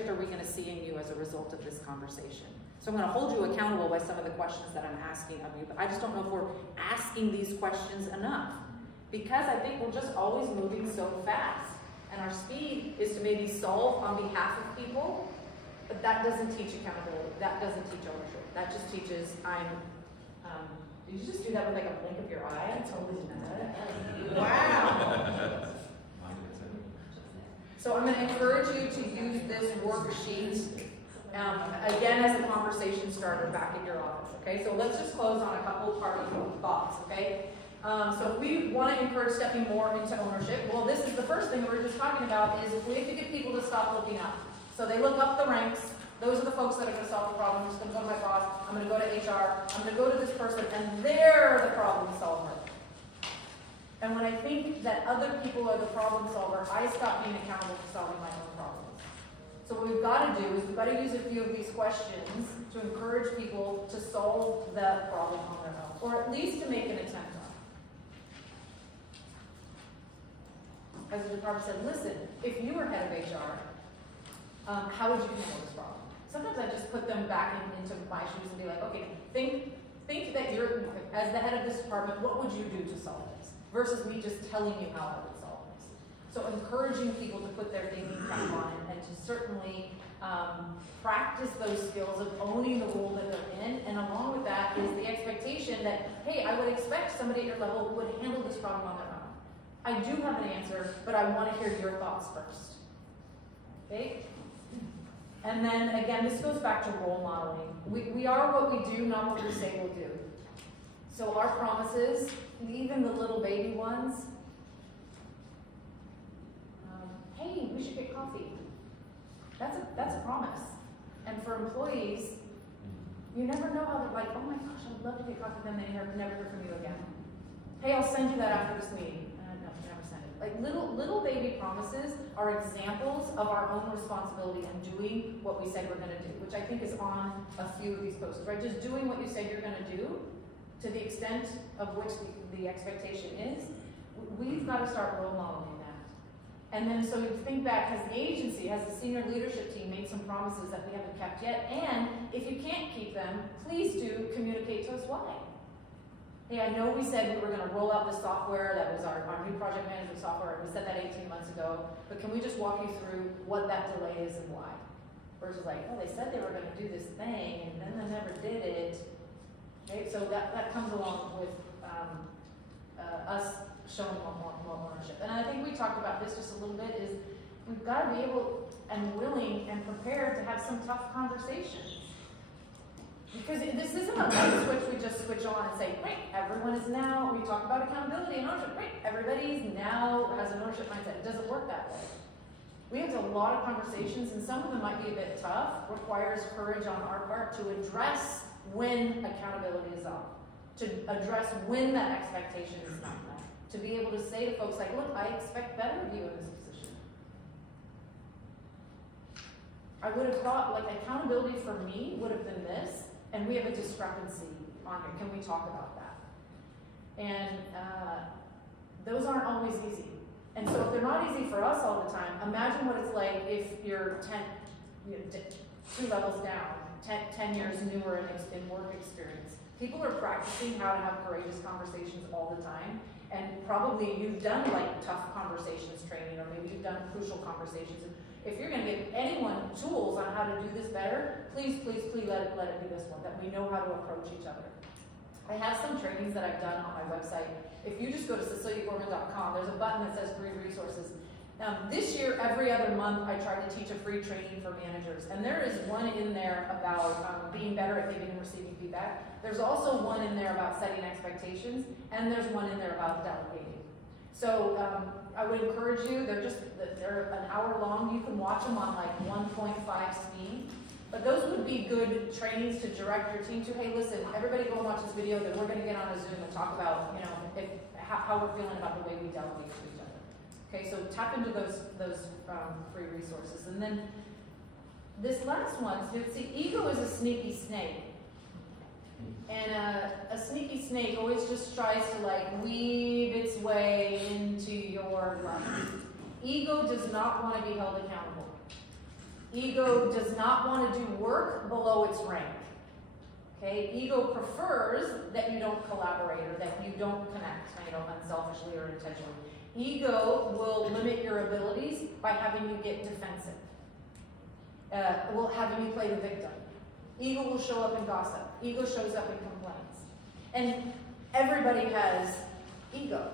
are we going to see in you as a result of this conversation? So I'm going to hold you accountable by some of the questions that I'm asking of you, but I just don't know if we're asking these questions enough, because I think we're just always moving so fast, and our speed is to maybe solve on behalf of people, but that doesn't teach accountability. That doesn't teach ownership. That just teaches did you just do that with like a blink of your eye? I totally did that. Wow. So I'm going to encourage you to use this worksheet again as a conversation starter back in your office. Okay, so let's just close on a couple of parting thoughts. Okay, so if we want to encourage stepping more into ownership, well, this is the first thing we were just talking about, is if we have to get people to stop looking up. So they look up the ranks. Those are the folks that are going to solve the problem. I'm just going to go to my boss. I'm going to go to HR. I'm going to go to this person, and they're the problem solver. And when I think that other people are the problem solver, I stop being accountable for solving my own problems. So what we've got to do is we've got to use a few of these questions to encourage people to solve the problem on their own, or at least to make an attempt on it. As the department said, listen, if you were head of HR, how would you handle this problem? Sometimes I just put them back into my shoes and be like, okay, think that you're, as the head of this department, what would you do to solve this? Versus me just telling you how I would solve this. So encouraging people to put their thinking cap on and to certainly practice those skills of owning the role that they're in. And along with that is the expectation that, hey, I I would expect somebody at your level would handle this problem on their own. I do have an answer, but I want to hear your thoughts first. Okay? And then again, this goes back to role modeling. We are what we do, not what we say we'll do. So our promises, even the little baby ones, hey, we should get coffee. That's a promise. And for employees, you never know how they're like, oh my gosh, I'd love to get coffee, then they never hear from you again. Hey, I'll send you that after this meeting. No, never send it. Like little baby promises are examples of our own responsibility and doing what we said we're going to do, which I think is on a few of these posts, right? Just doing what you said you're going to do to the extent of which the expectation is. We've got to start role modeling that. And then so you think back, has the agency, has the senior leadership team made some promises that we haven't kept yet? And if you can't keep them, please do communicate to us why. Hey, I know we said we were going to roll out this software, that was our new project management software, we said that 18 months ago, but can we just walk you through what that delay is and why? Versus like, oh, they said they were going to do this thing, and then they never did it. Okay, so that comes along with us showing more ownership. And I think we talked about this just a little bit, is we've got to be able and willing and prepared to have some tough conversations. Because this isn't a light switch we just switch on and say, great, everyone is now, we talk about accountability and ownership, great, everybody's now has an ownership mindset. It doesn't work that way. We have a lot of conversations, and some of them might be a bit tough, requires courage on our part to address when accountability is off, to address when that expectation is not met, to be able to say to folks like, look, I expect better of you in this position. I would have thought, like, accountability for me would have been this, and we have a discrepancy on here. Can we talk about that? And those aren't always easy. And so if they're not easy for us all the time, imagine what it's like if you're 2 levels down, 10 years newer in work experience. People are practicing how to have courageous conversations all the time. And probably you've done like tough conversations training, or maybe you've done crucial conversations. If you're going to give anyone tools on how to do this better, please let it be this one, that we know how to approach each other. I have some trainings that I've done on my website. If you just go to CeciliaGorman.com, there's a button that says free resources. This year, every other month, I try to teach a free training for managers. And there is one in there about being better at giving and receiving feedback. There's also one in there about setting expectations. And there's one in there about delegating. So I would encourage you, they're an hour long. You can watch them on like 1.5 speed. But those would be good trainings to direct your team to, hey, listen, everybody go and watch this video, then we're going to get on a Zoom and talk about, how we're feeling about the way we delegate to each other. Okay, so tap into those free resources. And then this last one, so see, ego is a sneaky snake. And a sneaky snake always just tries to like weave its way into your life. Ego does not want to be held accountable. Ego does not want to do work below its rank. Okay? Ego prefers that you don't collaborate or that you don't connect, unselfishly or intentionally. Ego will limit your abilities by having you get defensive. Will having you play the victim. Ego will show up in gossip. Ego shows up in complaints. And everybody has ego.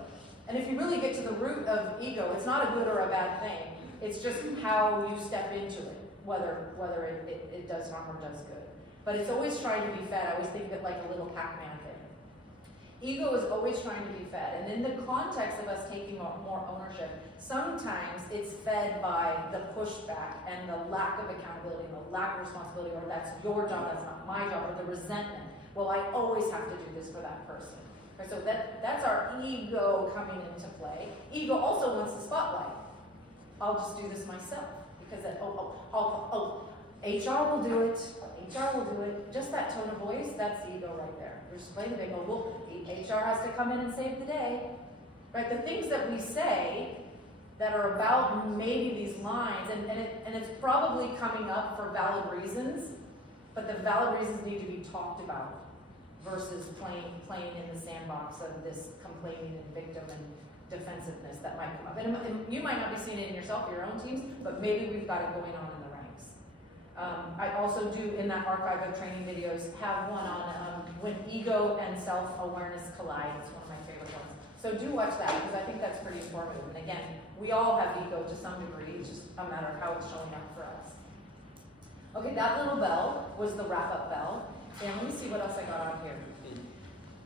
And if you really get to the root of ego, it's not a good or a bad thing. It's just how you step into it, whether it does harm or does good. But it's always trying to be fed. I always think of it like a little Pac-Man thing. Ego is always trying to be fed. And in the context of us taking more ownership, sometimes it's fed by the pushback and the lack of accountability and the lack of responsibility, or that's your job, that's not my job, or the resentment. Well, I always have to do this for that person. Right, so that's our ego coming into play. Ego also wants the spotlight. I'll just do this myself. Because HR will do it. HR will do it. Just that tone of voice, that's ego right there. We're just playing the big, HR has to come in and save the day. Right? The things that we say that are about maybe these lines, and it's probably coming up for valid reasons, but the valid reasons need to be talked about versus playing in the sandbox of this complaining and victim and defensiveness that might come up. And you might not be seeing it in yourself or your own teams, but maybe we've got it going on in the ranks. I also do, in that archive of training videos, have one on when ego and self-awareness collide. It's one of my favorite ones. So do watch that, because I think that's pretty informative. And again, we all have ego to some degree. It's just a matter of how it's showing up for us. Okay, that little bell was the wrap-up bell. And let me see what else I got on here.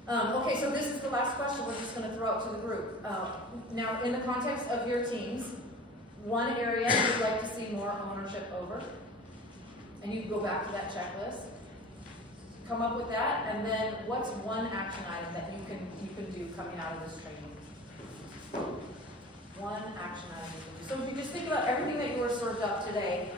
Okay, so this is the last question we're just going to throw out to the group. Now, in the context of your teams, one area you'd like to see more ownership over, and you can go back to that checklist, come up with that, and then what's one action item that you can do coming out of this training? One action item. So if you just think about everything that you were served up today,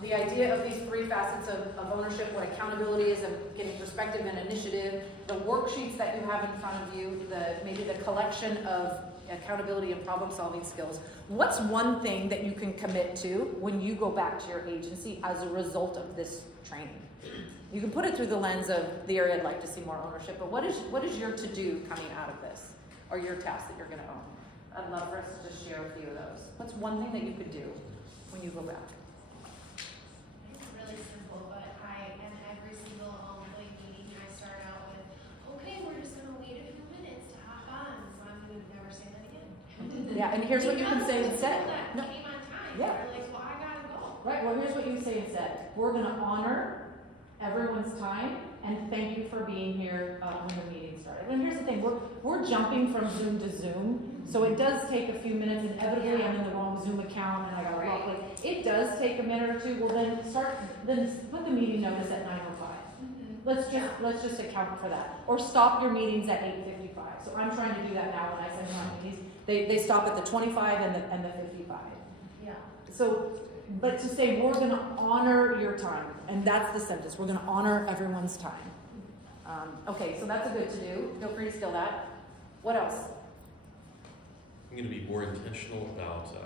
the idea of these three facets of ownership, what accountability is, of getting perspective and initiative, the worksheets that you have in front of you, maybe the collection of accountability and problem-solving skills. What's one thing that you can commit to when you go back to your agency as a result of this training? You can put it through the lens of the area I'd like to see more ownership, but what is your to-do coming out of this, or your task that you're going to own? I'd love for us to just share a few of those. What's one thing that you could do when you go back? It's really simple, but in every single all-employee meeting, I start out with, okay, we're just going to wait a few minutes to hop on, so I'm going to never say that again. Yeah, and here's what you can say instead. No. Came on time. Yeah. They're like, well, I gotta go. Right, well, here's what you say instead. We're going to honor everyone's time, and thank you for being here when the meeting started. And here's the thing, we're jumping from Zoom to Zoom, so it does take a few minutes. Inevitably, I'm in the wrong Zoom account, and I got to log in. It does take a minute or two. Well, then put the meeting notice at 9:05. Mm-hmm. Let's just account for that. Or stop your meetings at 8:55. So I'm trying to do that now when I send my meetings. They stop at the 25 and the 55. Yeah. So, but to say we're going to honor your time, and that's the sentence. We're going to honor everyone's time. Okay, so that's a good to do. Feel free to steal that. What else? I'm going to be more intentional about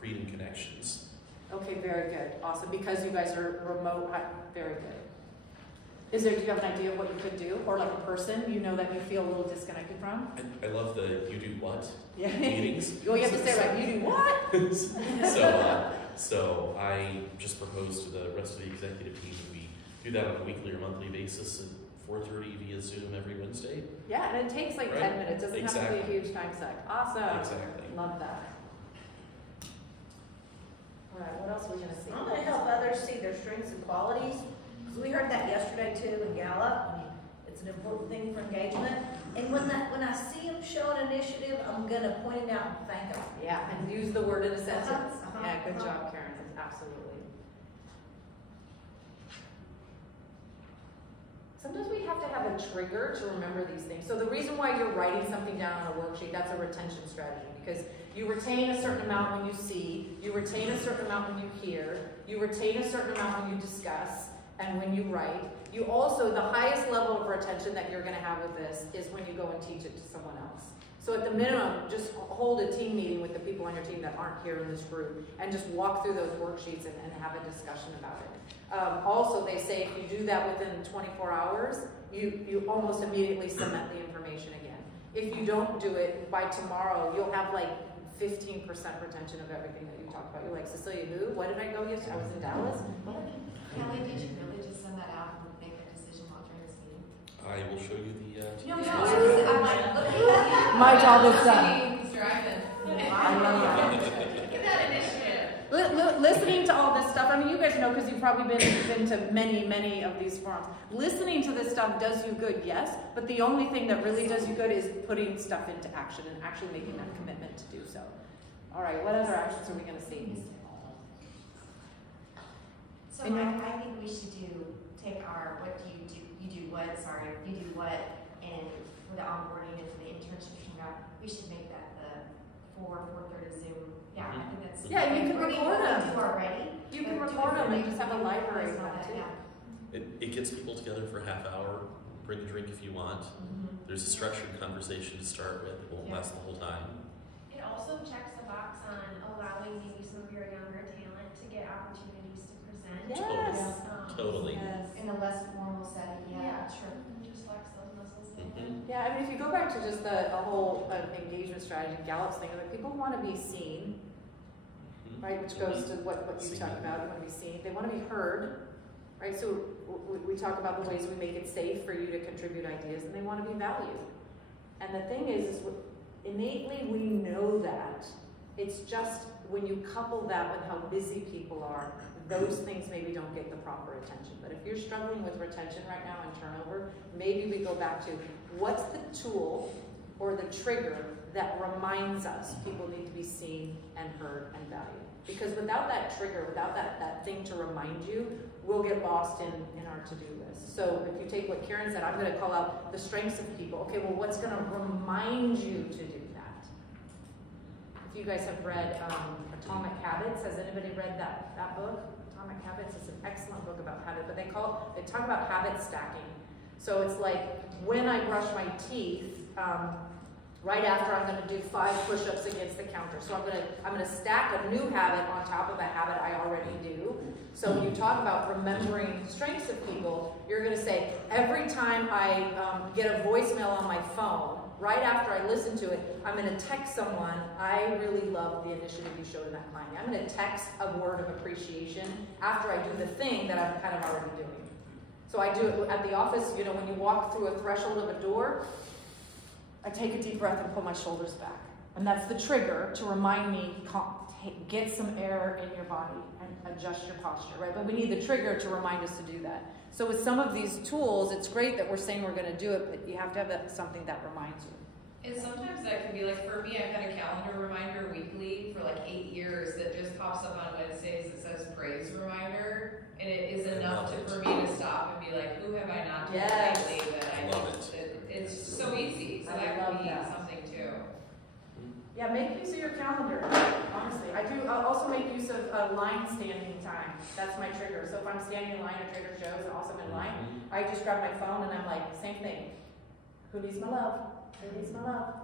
creating connections. Okay, very good. Awesome. Because you guys are remote, very good. Do you have an idea of what you could do? Or like a person you know that you feel a little disconnected from? I love the you do what Yeah. meetings. Well, you have to say right, you do what? So I just proposed to the rest of the executive team that we do that on a weekly or monthly basis at 4:30 via Zoom every Wednesday. Yeah, and it takes like 10 minutes. It doesn't have to be a huge time suck. Awesome. Exactly. Love that. All right, what else are we going to see? I'm going to help others see their strengths and qualities. Because we heard that yesterday too in Gallup. It's an important thing for engagement. And when I see them show an initiative, I'm going to point it out and thank them. Yeah, and use the word in a sentence. Uh-huh. Yeah, good job, Karen. Absolutely. Sometimes we have to have a trigger to remember these things. So the reason why you're writing something down on a worksheet, that's a retention strategy, because you retain a certain amount when you see, you retain a certain amount when you hear, you retain a certain amount when you discuss, and when you write. You also, the highest level of retention that you're going to have with this is when you go and teach it to someone else. So at the minimum, just hold a team meeting with the people on your team that aren't here in this group and just walk through those worksheets and have a discussion about it. Also, they say if you do that within 24 hours, you almost immediately cement the information again. If you don't do it by tomorrow, you'll have like 15% retention of everything that you talked about. You're like, Cecilia, who? What did I go yesterday? I was in Dallas. What? Kelly, did you really just send that out and make that decision while during this meeting? I will show you the. I'm like, look at My job is done. I love that. Get that initiative. Listening to all this stuff, I mean, you guys know because you've probably been to many of these forums. Listening to this stuff does you good, yes, but the only thing that really does you good is putting stuff into action and actually making that commitment to do so. All right, what other actions are we going to see? So I think we should take our what do, and for the onboarding and for the internship coming up, we should make that the 4:30 Zoom. Yeah, I think that's. Yeah, you can record them. Do already. You can record them and just have a library of them too. Yeah. It gets people together for a half hour. Bring a drink if you want. There's a structured conversation to start with. It won't last the whole time. It also checks the box on allowing maybe some of your younger talent to get opportunities to present. Yes. Totally. Yes. In a less formal setting. Yeah, true. Just flex those muscles. Yeah, I mean, if you go back to just the whole engagement strategy, Gallup's thing, like people want to be seen. right? Which goes to what you talked about. You want to be seen. They want to be heard, right? So we talk about the ways we make it safe for you to contribute ideas, and they want to be valued. And the thing is innately we know that. It's just when you couple that with how busy people are, those things maybe don't get the proper attention. But if you're struggling with retention right now and turnover, maybe we go back to what's the tool or the trigger that reminds us people need to be seen and heard and valued. Because without that trigger, without that thing to remind you, we'll get lost in our to-do list. So if you take what Karen said, I'm going to call out the strengths of people. Okay, well, what's going to remind you to do that? If you guys have read Atomic Habits, has anybody read that book? Atomic Habits is an excellent book about habits, but they talk about habit stacking. So it's like when I brush my teeth, right after I'm going to do 5 push-ups against the counter. So I'm going to stack a new habit on top of a habit I already do. So when you talk about remembering strengths of people, you're going to say, every time I get a voicemail on my phone, right after I listen to it, I'm going to text someone, I really love the initiative you showed in that client. I'm going to text a word of appreciation after I do the thing that I'm kind of already doing. So I do it at the office, you know, when you walk through a threshold of a door, I take a deep breath and pull my shoulders back. And that's the trigger to remind me, get some air in your body and adjust your posture, right? But we need the trigger to remind us to do that. So with some of these tools, it's great that we're saying we're going to do it, but you have to have something that reminds you. And sometimes that can be like, for me, I've had a calendar reminder weekly for like 8 years that just pops up on Wednesdays that says praise reminder. And it is enough for me to stop and be like, who have I not told lately that I love need to. It's so easy. So that could be something too. Yeah, make use of your calendar, honestly. I'll also make use of line standing time. That's my trigger. So if I'm standing in line at Trader Joe's and also I'm in line, I just grab my phone and I'm like, same thing. Who needs my love? Who needs my love?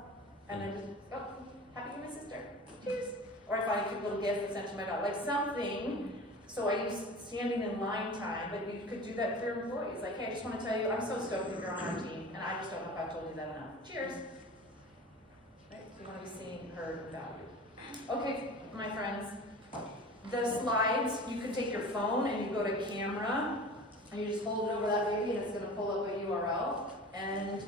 And I just, oh, happy to my sister. Cheers. Or I find a cute little gift that's sent to my dog. Like something. So I use standing in line time, but you could do that for your employees. Like, hey, I just want to tell you, I'm so stoked that you're on our team, and I just don't know if I've told you that enough. Cheers. Right? You want to be seen, heard, valued. Okay, my friends, the slides, you could take your phone and you go to camera, and you just hold it over that baby, and it's going to pull up a URL,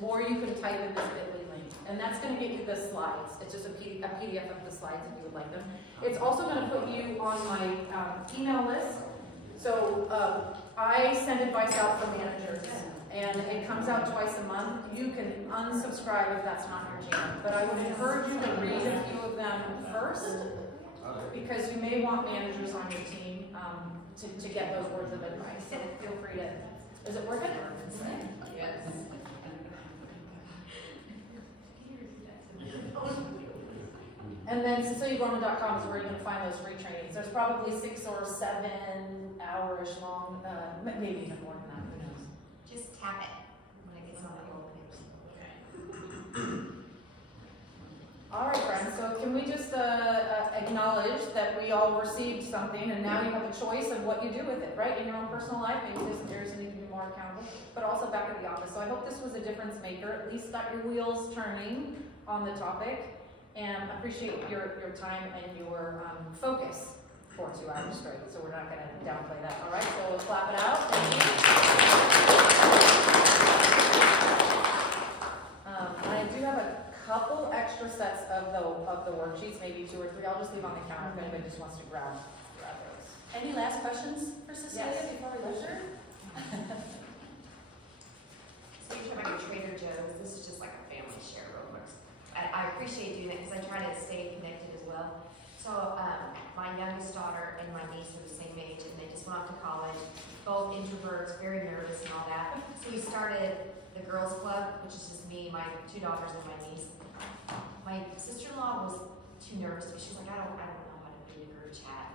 or you can type in this bit.ly link, and that's going to get you the slides. It's just a PDF of the slides if you would like them. It's also going to put you on my email list. So I send advice out for managers, and it comes out twice a month. You can unsubscribe if that's not your jam, but I would encourage you to read a few of them first, because you may want managers on your team to get those words of advice. So feel free to. Is it working? Yes. And then CeciliaGorman.com is where you're going to find those free trainings. There's probably 6 or 7 hours long, maybe even more than that, who knows. Just tap it when it gets on the old. All right, friends, so can we just acknowledge that we all received something, and now you have a choice of what you do with it, right? In your own personal life, maybe there's some areas you need to be more accountable, but also back at the office. So I hope this was a difference maker, at least got your wheels turning on the topic. And appreciate your time and your focus for 2 hours straight. So we're not going to downplay that. All right, so we'll clap it out. Thank you. And I do have a couple extra sets of the worksheets, maybe 2 or 3. I'll just leave on the counter if anybody just wants to grab those. Any last questions for Cecilia before we leave her? So you're talking about Trader Joe's. This is just like a family share real quick. I appreciate doing it because I try to stay connected as well. So my youngest daughter and my niece are the same age, and they just went off to college. Both introverts, very nervous and all that. So we started the girls club, which is just me, my 2 daughters, and my niece. My sister-in-law was too nervous, but she's like, I don't know how to do a group chat.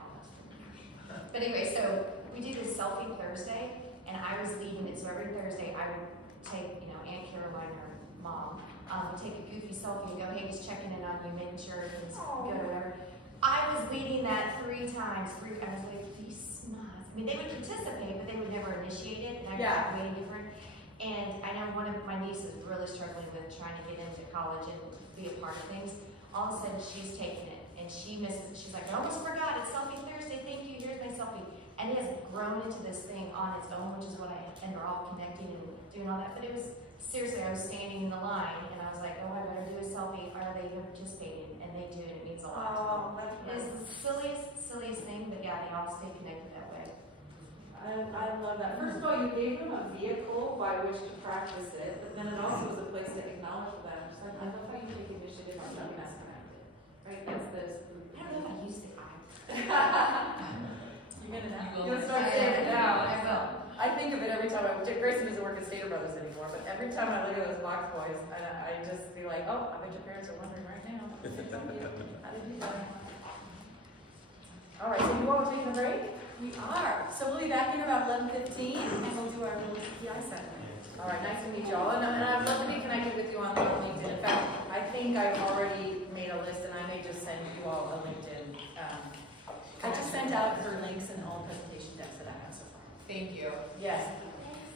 But anyway, so we do this selfie Thursday, and I was leading it. So every Thursday, I would take, Aunt Caroline, her mom, take a goofy selfie and go, hey, just checking in on you, making sure everything's good or whatever. I was leading that 3 times. I was like, these smiles. I mean, they would participate, but they would never initiate it, and I was way different. And I know one of my nieces is really struggling with trying to get into college and be a part of things. All of a sudden, she's taking it and she misses it. She's like, I almost forgot, it's Selfie Thursday, thank you, here's my selfie. And it has grown into this thing on its own, which is what and we're all connecting and doing all that. But it was, seriously, I was standing in the line, and I was like, oh, I better do a selfie. Are they even participating? And they do, and it means a lot. Oh, that's It's the silliest thing, but yeah, they all stay connected that way. I love that. First of all, you gave them a vehicle by which to practice it, but then it also was a place to acknowledge them. Just like, I love how you take initiative on something that's connected. Right? That's this. I don't know if I used it. You're gonna start saying it now. I will. I think of it every time Grayson doesn't work at Stater Brothers anymore, but every time I look at those box boys, I just be like, oh, I bet your parents are wondering right now. How did you do that? All right, so you all taking a break? We are. So we'll be back in about 11:15, and we'll do our little PI segment. All right, nice to meet you all. And I'd love to be connected with you on LinkedIn. In fact, I think I've already made a list, and I may just send you all a LinkedIn. I just sent out her links and all presentation decks that I have so far. Thank you. Yes.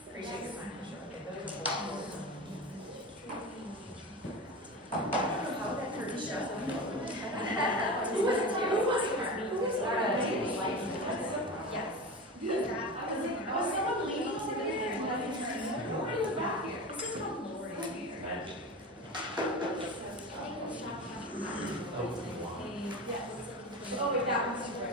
Appreciate your time. Sure. Okay, those are the How that curtain show. Who was it? Who was it? Yes. Was someone leaving over there? Nobody was back here. This is from Lori here. Oh, wait, that one's super.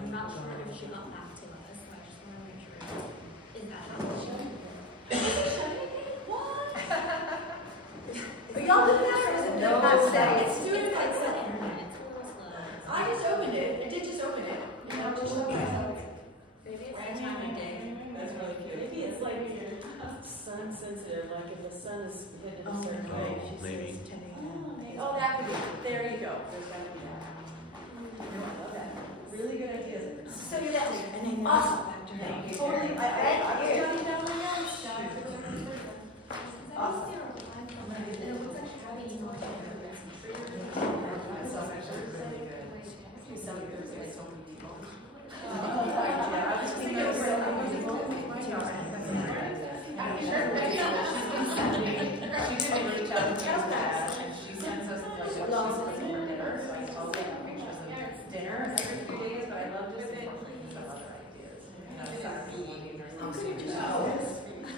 I'm not sure if she got back to us, so I just want to make sure. Is that how it should? What? Are y'all looking at it, or is it not today? It's doing it like that. I just opened it. I did just open it. You know, just show myself. Maybe it's the time of day. That's really cute. Maybe it's like you're sun sensitive, like if the sun is hitting a certain way, she's maybe. Oh, that could be. There you go. There's got to be that. I love that. really good ideas. So that's awesome. Thank you. Totally. I Thank you. Awesome.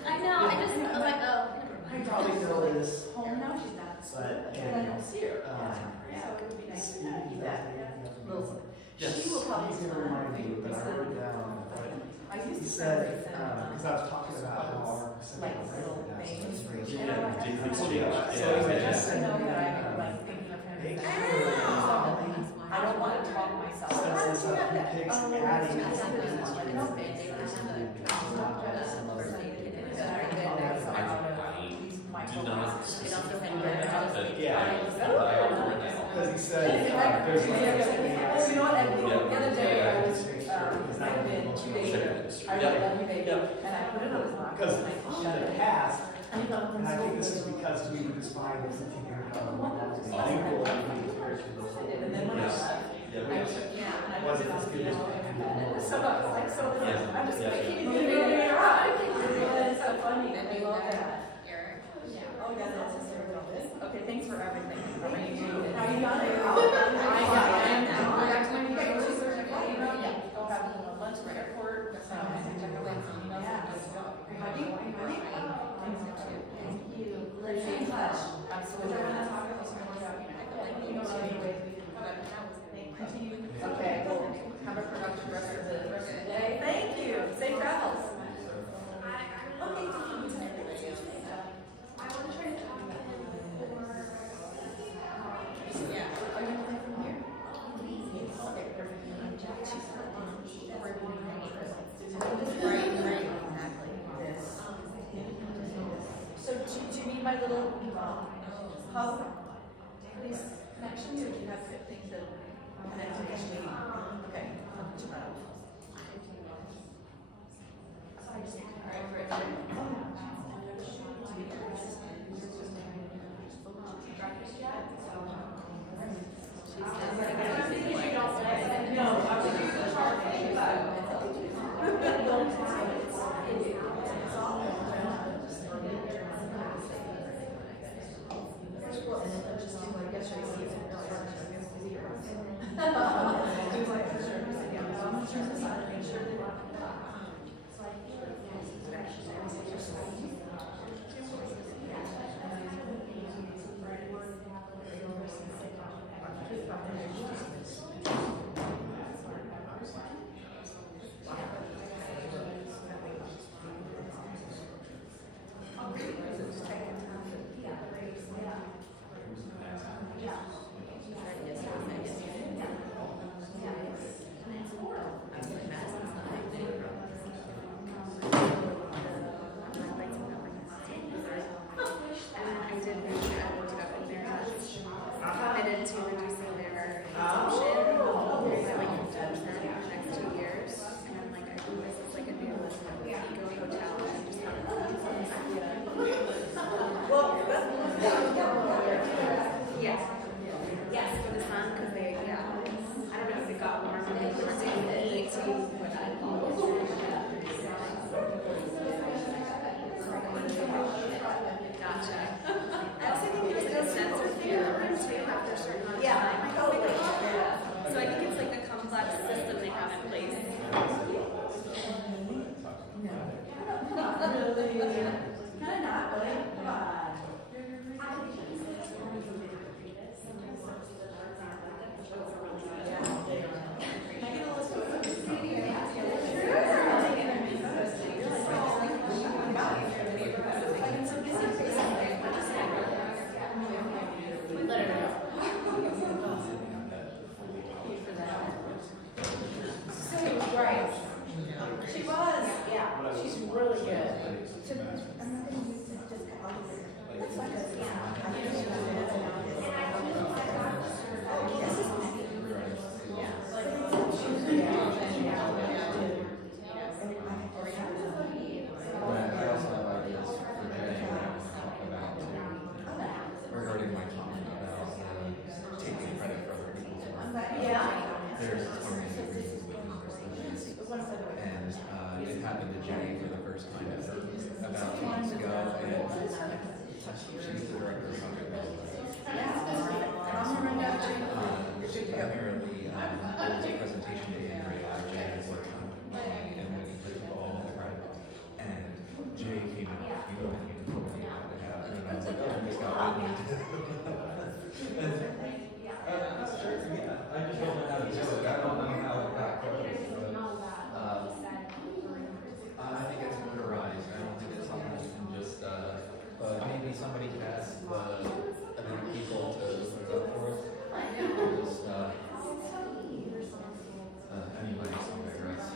I know, I just was like, oh. You probably know this, Home now, she's not. but I don't see her. yeah, So it would be nice to Steve, have you that. Yes, She will probably he's gonna remind me, but I wrote it down. I used He to said, because I was talking about how our percentage of little right now things. is very Yeah, low. decrease So change. he just I said, know that I'm like thinking of him. make as sure I don't want to talk myself. sets this up, he picks adding I something don't to know. because he said, there's like, You know what, I think the other day I was, because I've been 2 days ago. I wrote one baby, and I put it on his lap. Because and I in shut the it. past, And he thought, and I think this is because we were just fine with $1,500 equal compared to those. and then when I left, I took, and I Was put it it on as the good as piano, what you and did? so I was like, so Yeah. I'm just Yeah. like, keep moving it around. It's so funny, I love that. Oh, yeah, that's hysterical. Okay, thanks for everything. How are you doing? How are you doing? I am. We're actually going to go to Thursday. Go have a lunch at the airport. So I can check out some emails. Yeah. Are you ready? Thank you. Let's stay in touch. Absolutely. We're going to talk about this more about, you know, other ways we can continue. Okay, well, have a productive rest of the day. Thank you. Safe travels. Okay, I want to try to talk to him before. yeah. Are you going to play from here? Okay, perfect. Right, exactly. This. So do you need my little hub for these connections, or do you have things that connect to each meeting? Okay. All right, great. members contacted about 2 weeks ago, and she's the director of Hunter. There was a presentation day in Jay was working on, and we completed all the credit. And Jay came up, you know, and told me about it, and I was like, oh, I just got one. I just don't know how to do it. I don't know how it got closed. I think it's a good rise. I don't think it's something you can just, but maybe somebody can ask enough people to put it up for us. Just, anyway, so I digress.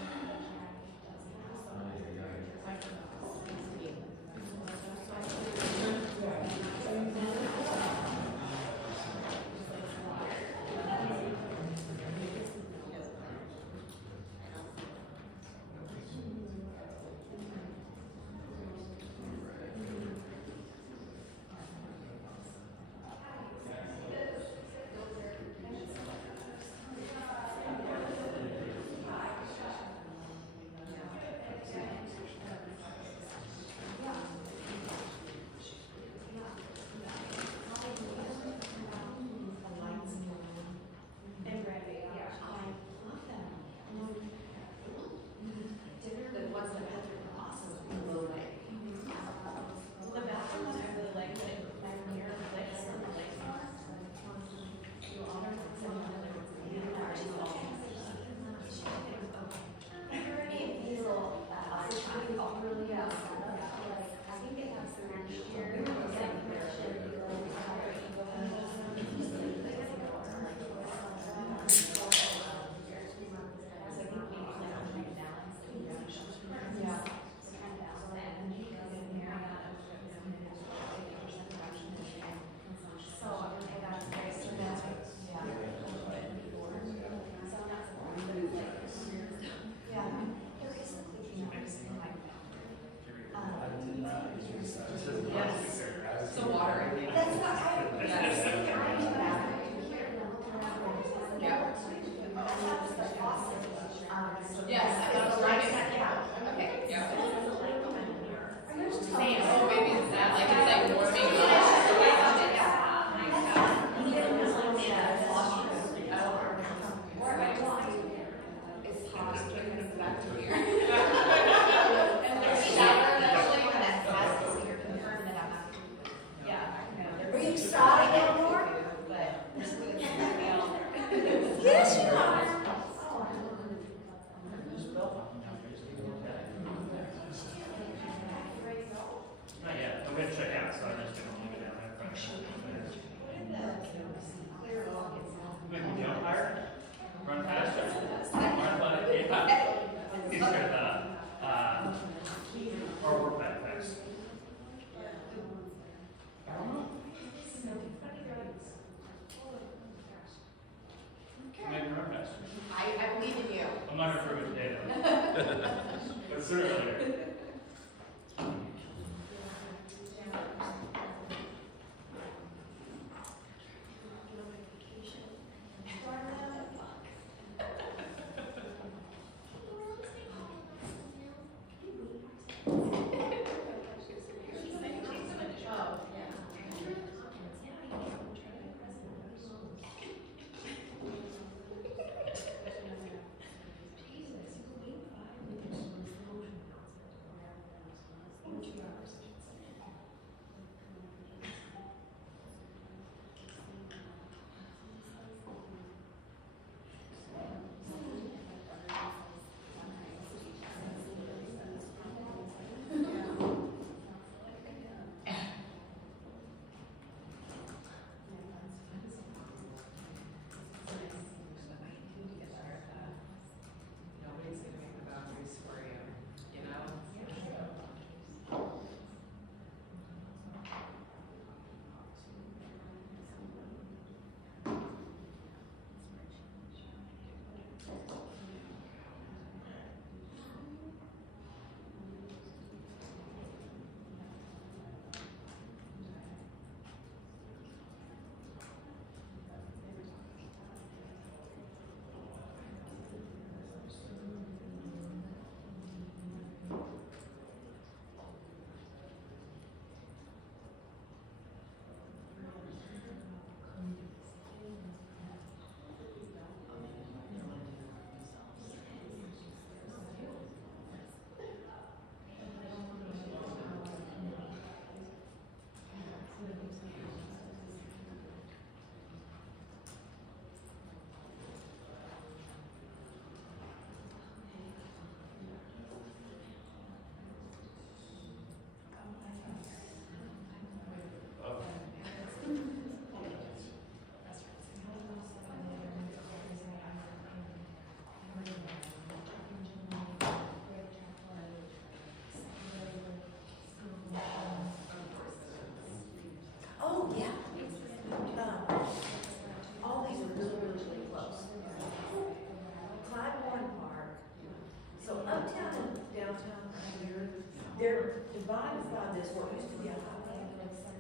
they're divided by this, what used to be a highway.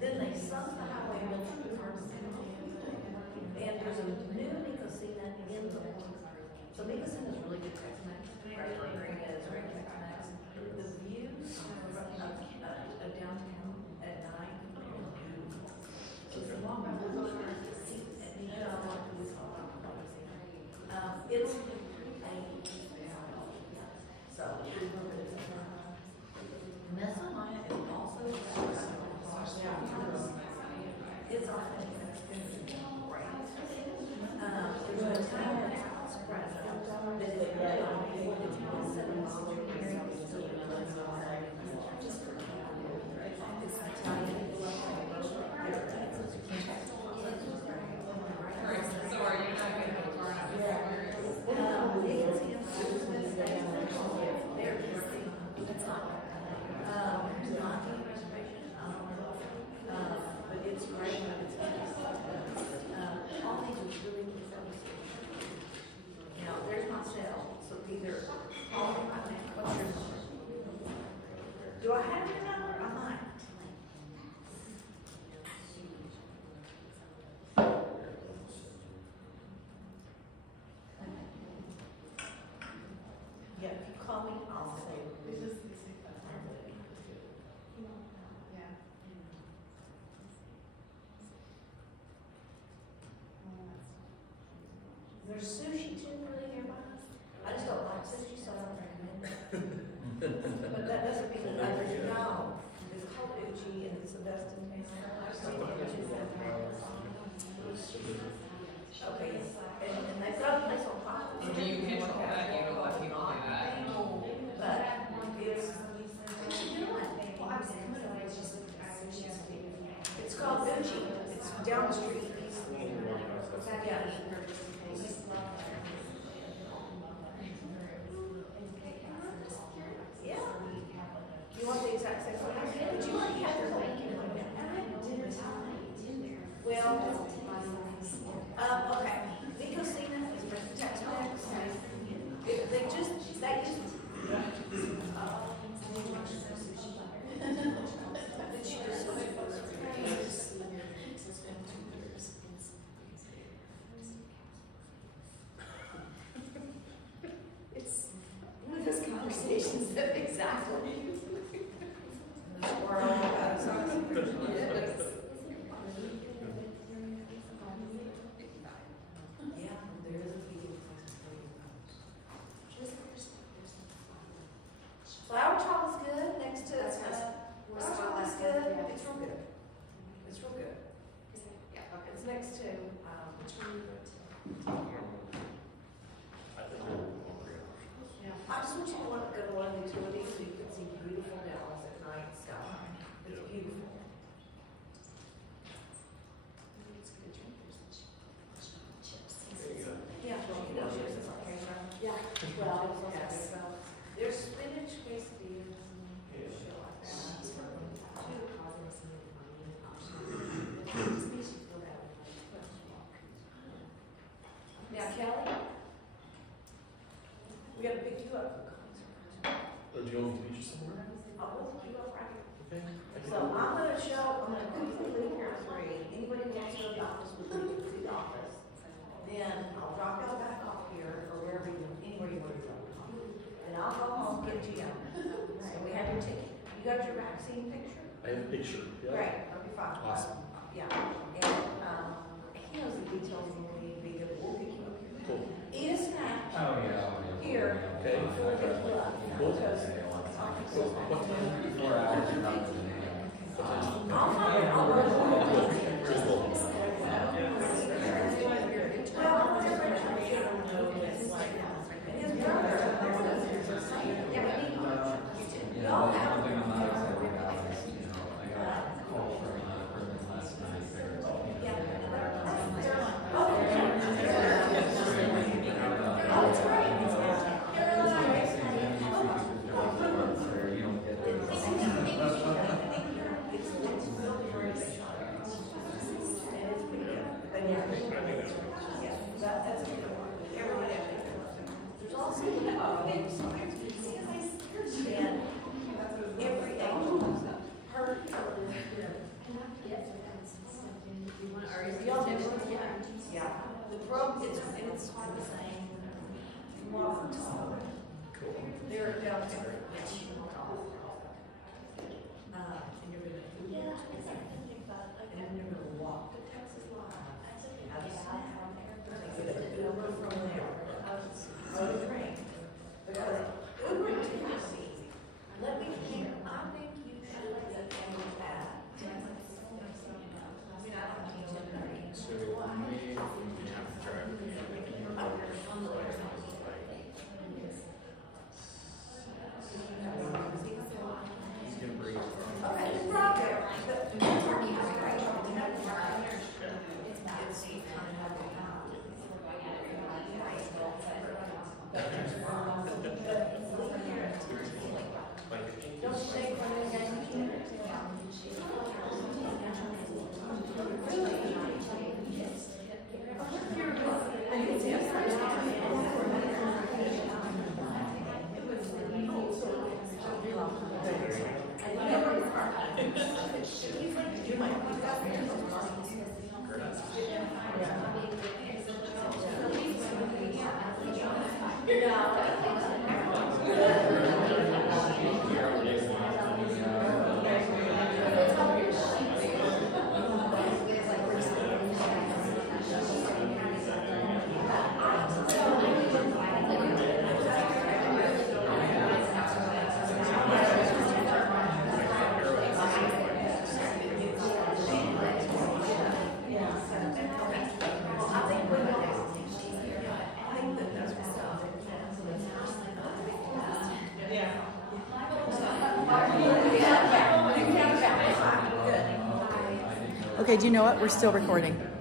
Then they sunk the highway and built two cars. And there's a new Nicosina in the so Nicosina is really good Tex-Mex. Restaurant Green is great Tex-Mex. The views of downtown at night are beautiful. So it's a long ride. It's so Mesoamaya is also it's on great. There's a time that house president that they read on it's 7 miles away. It's Italian. So are you not going to go far enough? But it's great. All these are really good services. Now, there's my cell, so either call me right now. What's your number? Do I have your number? I might. Yeah, if you call me, I'll say. There's sushi too really nearby. I just don't like sushi, so I don't recommend it. But that doesn't mean that others know. It's called Uchi and it's the best in town. Okay, and they've got a place on top. Do you control that? You don't let people do that? But it's, what you doing? Well, I was it's called Uchi. It's down the street. Yeah. Yeah. You want the exact same one? But you already have your link. Well, okay. Nicosina is for Tex-Mex. They just, it's one of those conversations that exactly. Flower child is good next to flower child is good. It's real good. It's real good. Yeah, okay. It's next to I just want you to go to one of the utilities so you can see beautiful Dallas at night sky. It's beautiful. Yeah, well, chips is okay, right? Yeah. Well, yes. There's spinach quesadillas and shit like that. Now, Kelly, we gotta pick you up for the concert. Do you want me to meet you somewhere? I'll pick you up right here. Okay. So I'm gonna quickly leave here at 3. Anybody who wants to go to the office will leave to the office. Then I'll drop y'all back off here or wherever anywhere you want to go. And I'll go home, get you done. So we have your ticket. You got your vaccine picture? I have a picture. Yeah. Great, that'll be fine. Awesome. Yeah, and, he knows the details when we need to be good, we'll pick you up here. Cool. Eat a snack. Oh, yeah. Here. Okay. Before we get to lunch. Cool. Because What time? 4 hours, you're not doing I'll find out. Well, and his brother, yeah, but he, y'all have. One thing I'm not excited about is, I got a call from a person last night there. Oh, it's great. it's the same. Walk the talk. Cool. They're down there. And you're gonna, and you're gonna walk to Texas Line. Out of South get an Uber from there. Go to train. Because Uber to Tennessee, let me hear, I think you should get on that. I mean, I don't teach it. So maybe we have to drive. He's gonna bring it from. Okay, it's probably, the mentor is right. You know, it's kind of don't say from the game. Okay, do you know what? We're still recording.